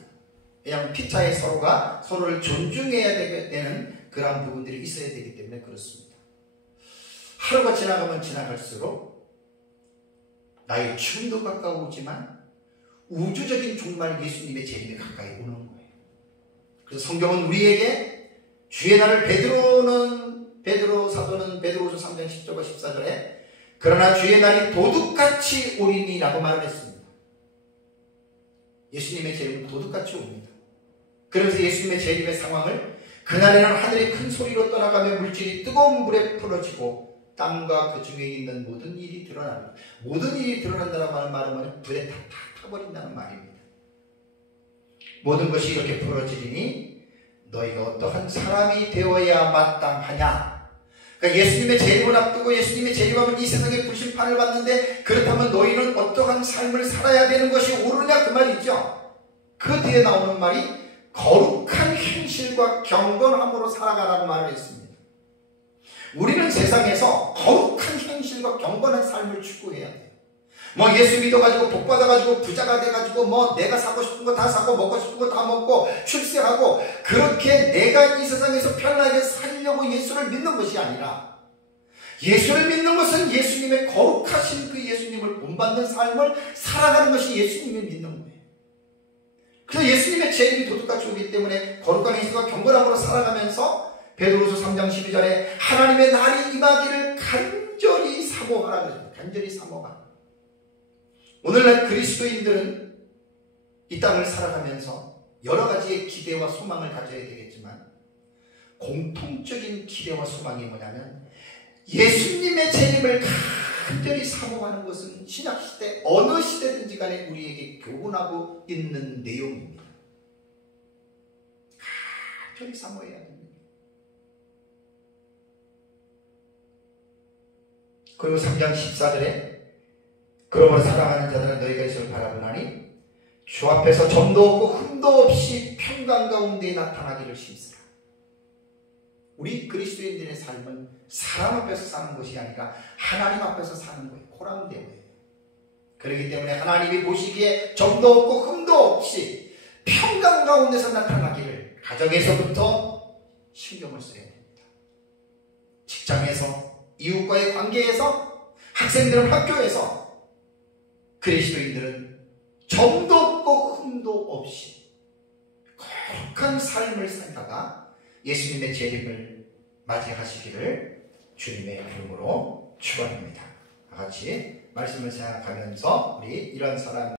왜냐하면 피차에 서로가 서로를 존중해야 되는 그런 부분들이 있어야 되기 때문에 그렇습니다. 하루가 지나가면 지나갈수록 나의 죽음도 가까워오지만 우주적인 종말 예수님의 재림에 가까이 오는 거예요. 그래서 성경은 우리에게 주의 날을 베드로 사도는 베드로후서 3장 10절과 14절에 그러나 주의 날이 도둑같이 오리니라고 말을 했습니다. 예수님의 재림은 도둑같이 옵니다. 그래서 예수님의 재림의 상황을 그날에는 하늘이 큰 소리로 떠나가며 물질이 뜨거운 물에 풀어지고 땅과 그 중에 있는 모든 일이 드러난다. 모든 일이 드러난다라고 하는 말은 불에 다 타버린다는 말입니다. 모든 것이 이렇게 풀어지리니 너희가 어떠한 사람이 되어야 마땅하냐. 그러니까 예수님의 재림을 앞두고 예수님의 재림하면 이 세상에 불심판을 받는데 그렇다면 너희는 어떠한 삶을 살아야 되는 것이 옳으냐 그 말이죠. 그 뒤에 나오는 말이 거룩한 행실과 경건함으로 살아가라고 말을 했습니다. 우리는 세상에서 거룩한 행실과 경건한 삶을 추구해야 돼요. 예수 믿어가지고 복받아가지고 부자가 돼가지고 내가 사고 싶은 거 다 사고 먹고 싶은 거 다 먹고 출세하고 그렇게 내가 이 세상에서 편하게 살려고 예수를 믿는 것이 아니라 예수를 믿는 것은 예수님의 거룩하신 그 예수님을 본받는 삶을 살아가는 것이 예수님을 믿는 거예요. 그래서 예수님의 재림이 도둑같이 오기 때문에 거룩한 행실과 경건함으로 살아가면서 베드로후서 3장 12절에 하나님의 날이 임하기를 간절히 사모하라 그랬습니다. 간절히 사모하라. 오늘날 그리스도인들은 이 땅을 살아가면서 여러 가지의 기대와 소망을 가져야 되겠지만 공통적인 기대와 소망이 뭐냐면 예수님의 재림을 간절히 사모하는 것은 신약시대 어느 시대든지 간에 우리에게 교훈하고 있는 내용입니다. 간절히 사모해야 됩니다. 그리고 3장 14절에 그러므로 사랑하는 자들은 너희가 예수를 바라보나니 주 앞에서 점도 없고 흠도 없이 평강 가운데 나타나기를 힘쓰라. 우리 그리스도인들의 삶은 사람 앞에서 사는 것이 아니라 하나님 앞에서 사는 거예요. 코람데오예요. 그렇기 때문에 하나님이 보시기에 점도 없고 흠도 없이 평강 가운데서 나타나기를 가정에서부터 신경을 써야 됩니다. 직장에서, 이웃과의 관계에서, 학생들은 학교에서, 그리스도인들은 점도 없고 흠도 없이 거룩한 삶을 살다가 예수님의 재림을 맞이하시기를 주님의 이름으로 축원합니다. 다 같이 말씀을 생각하면서 우리 이런 사람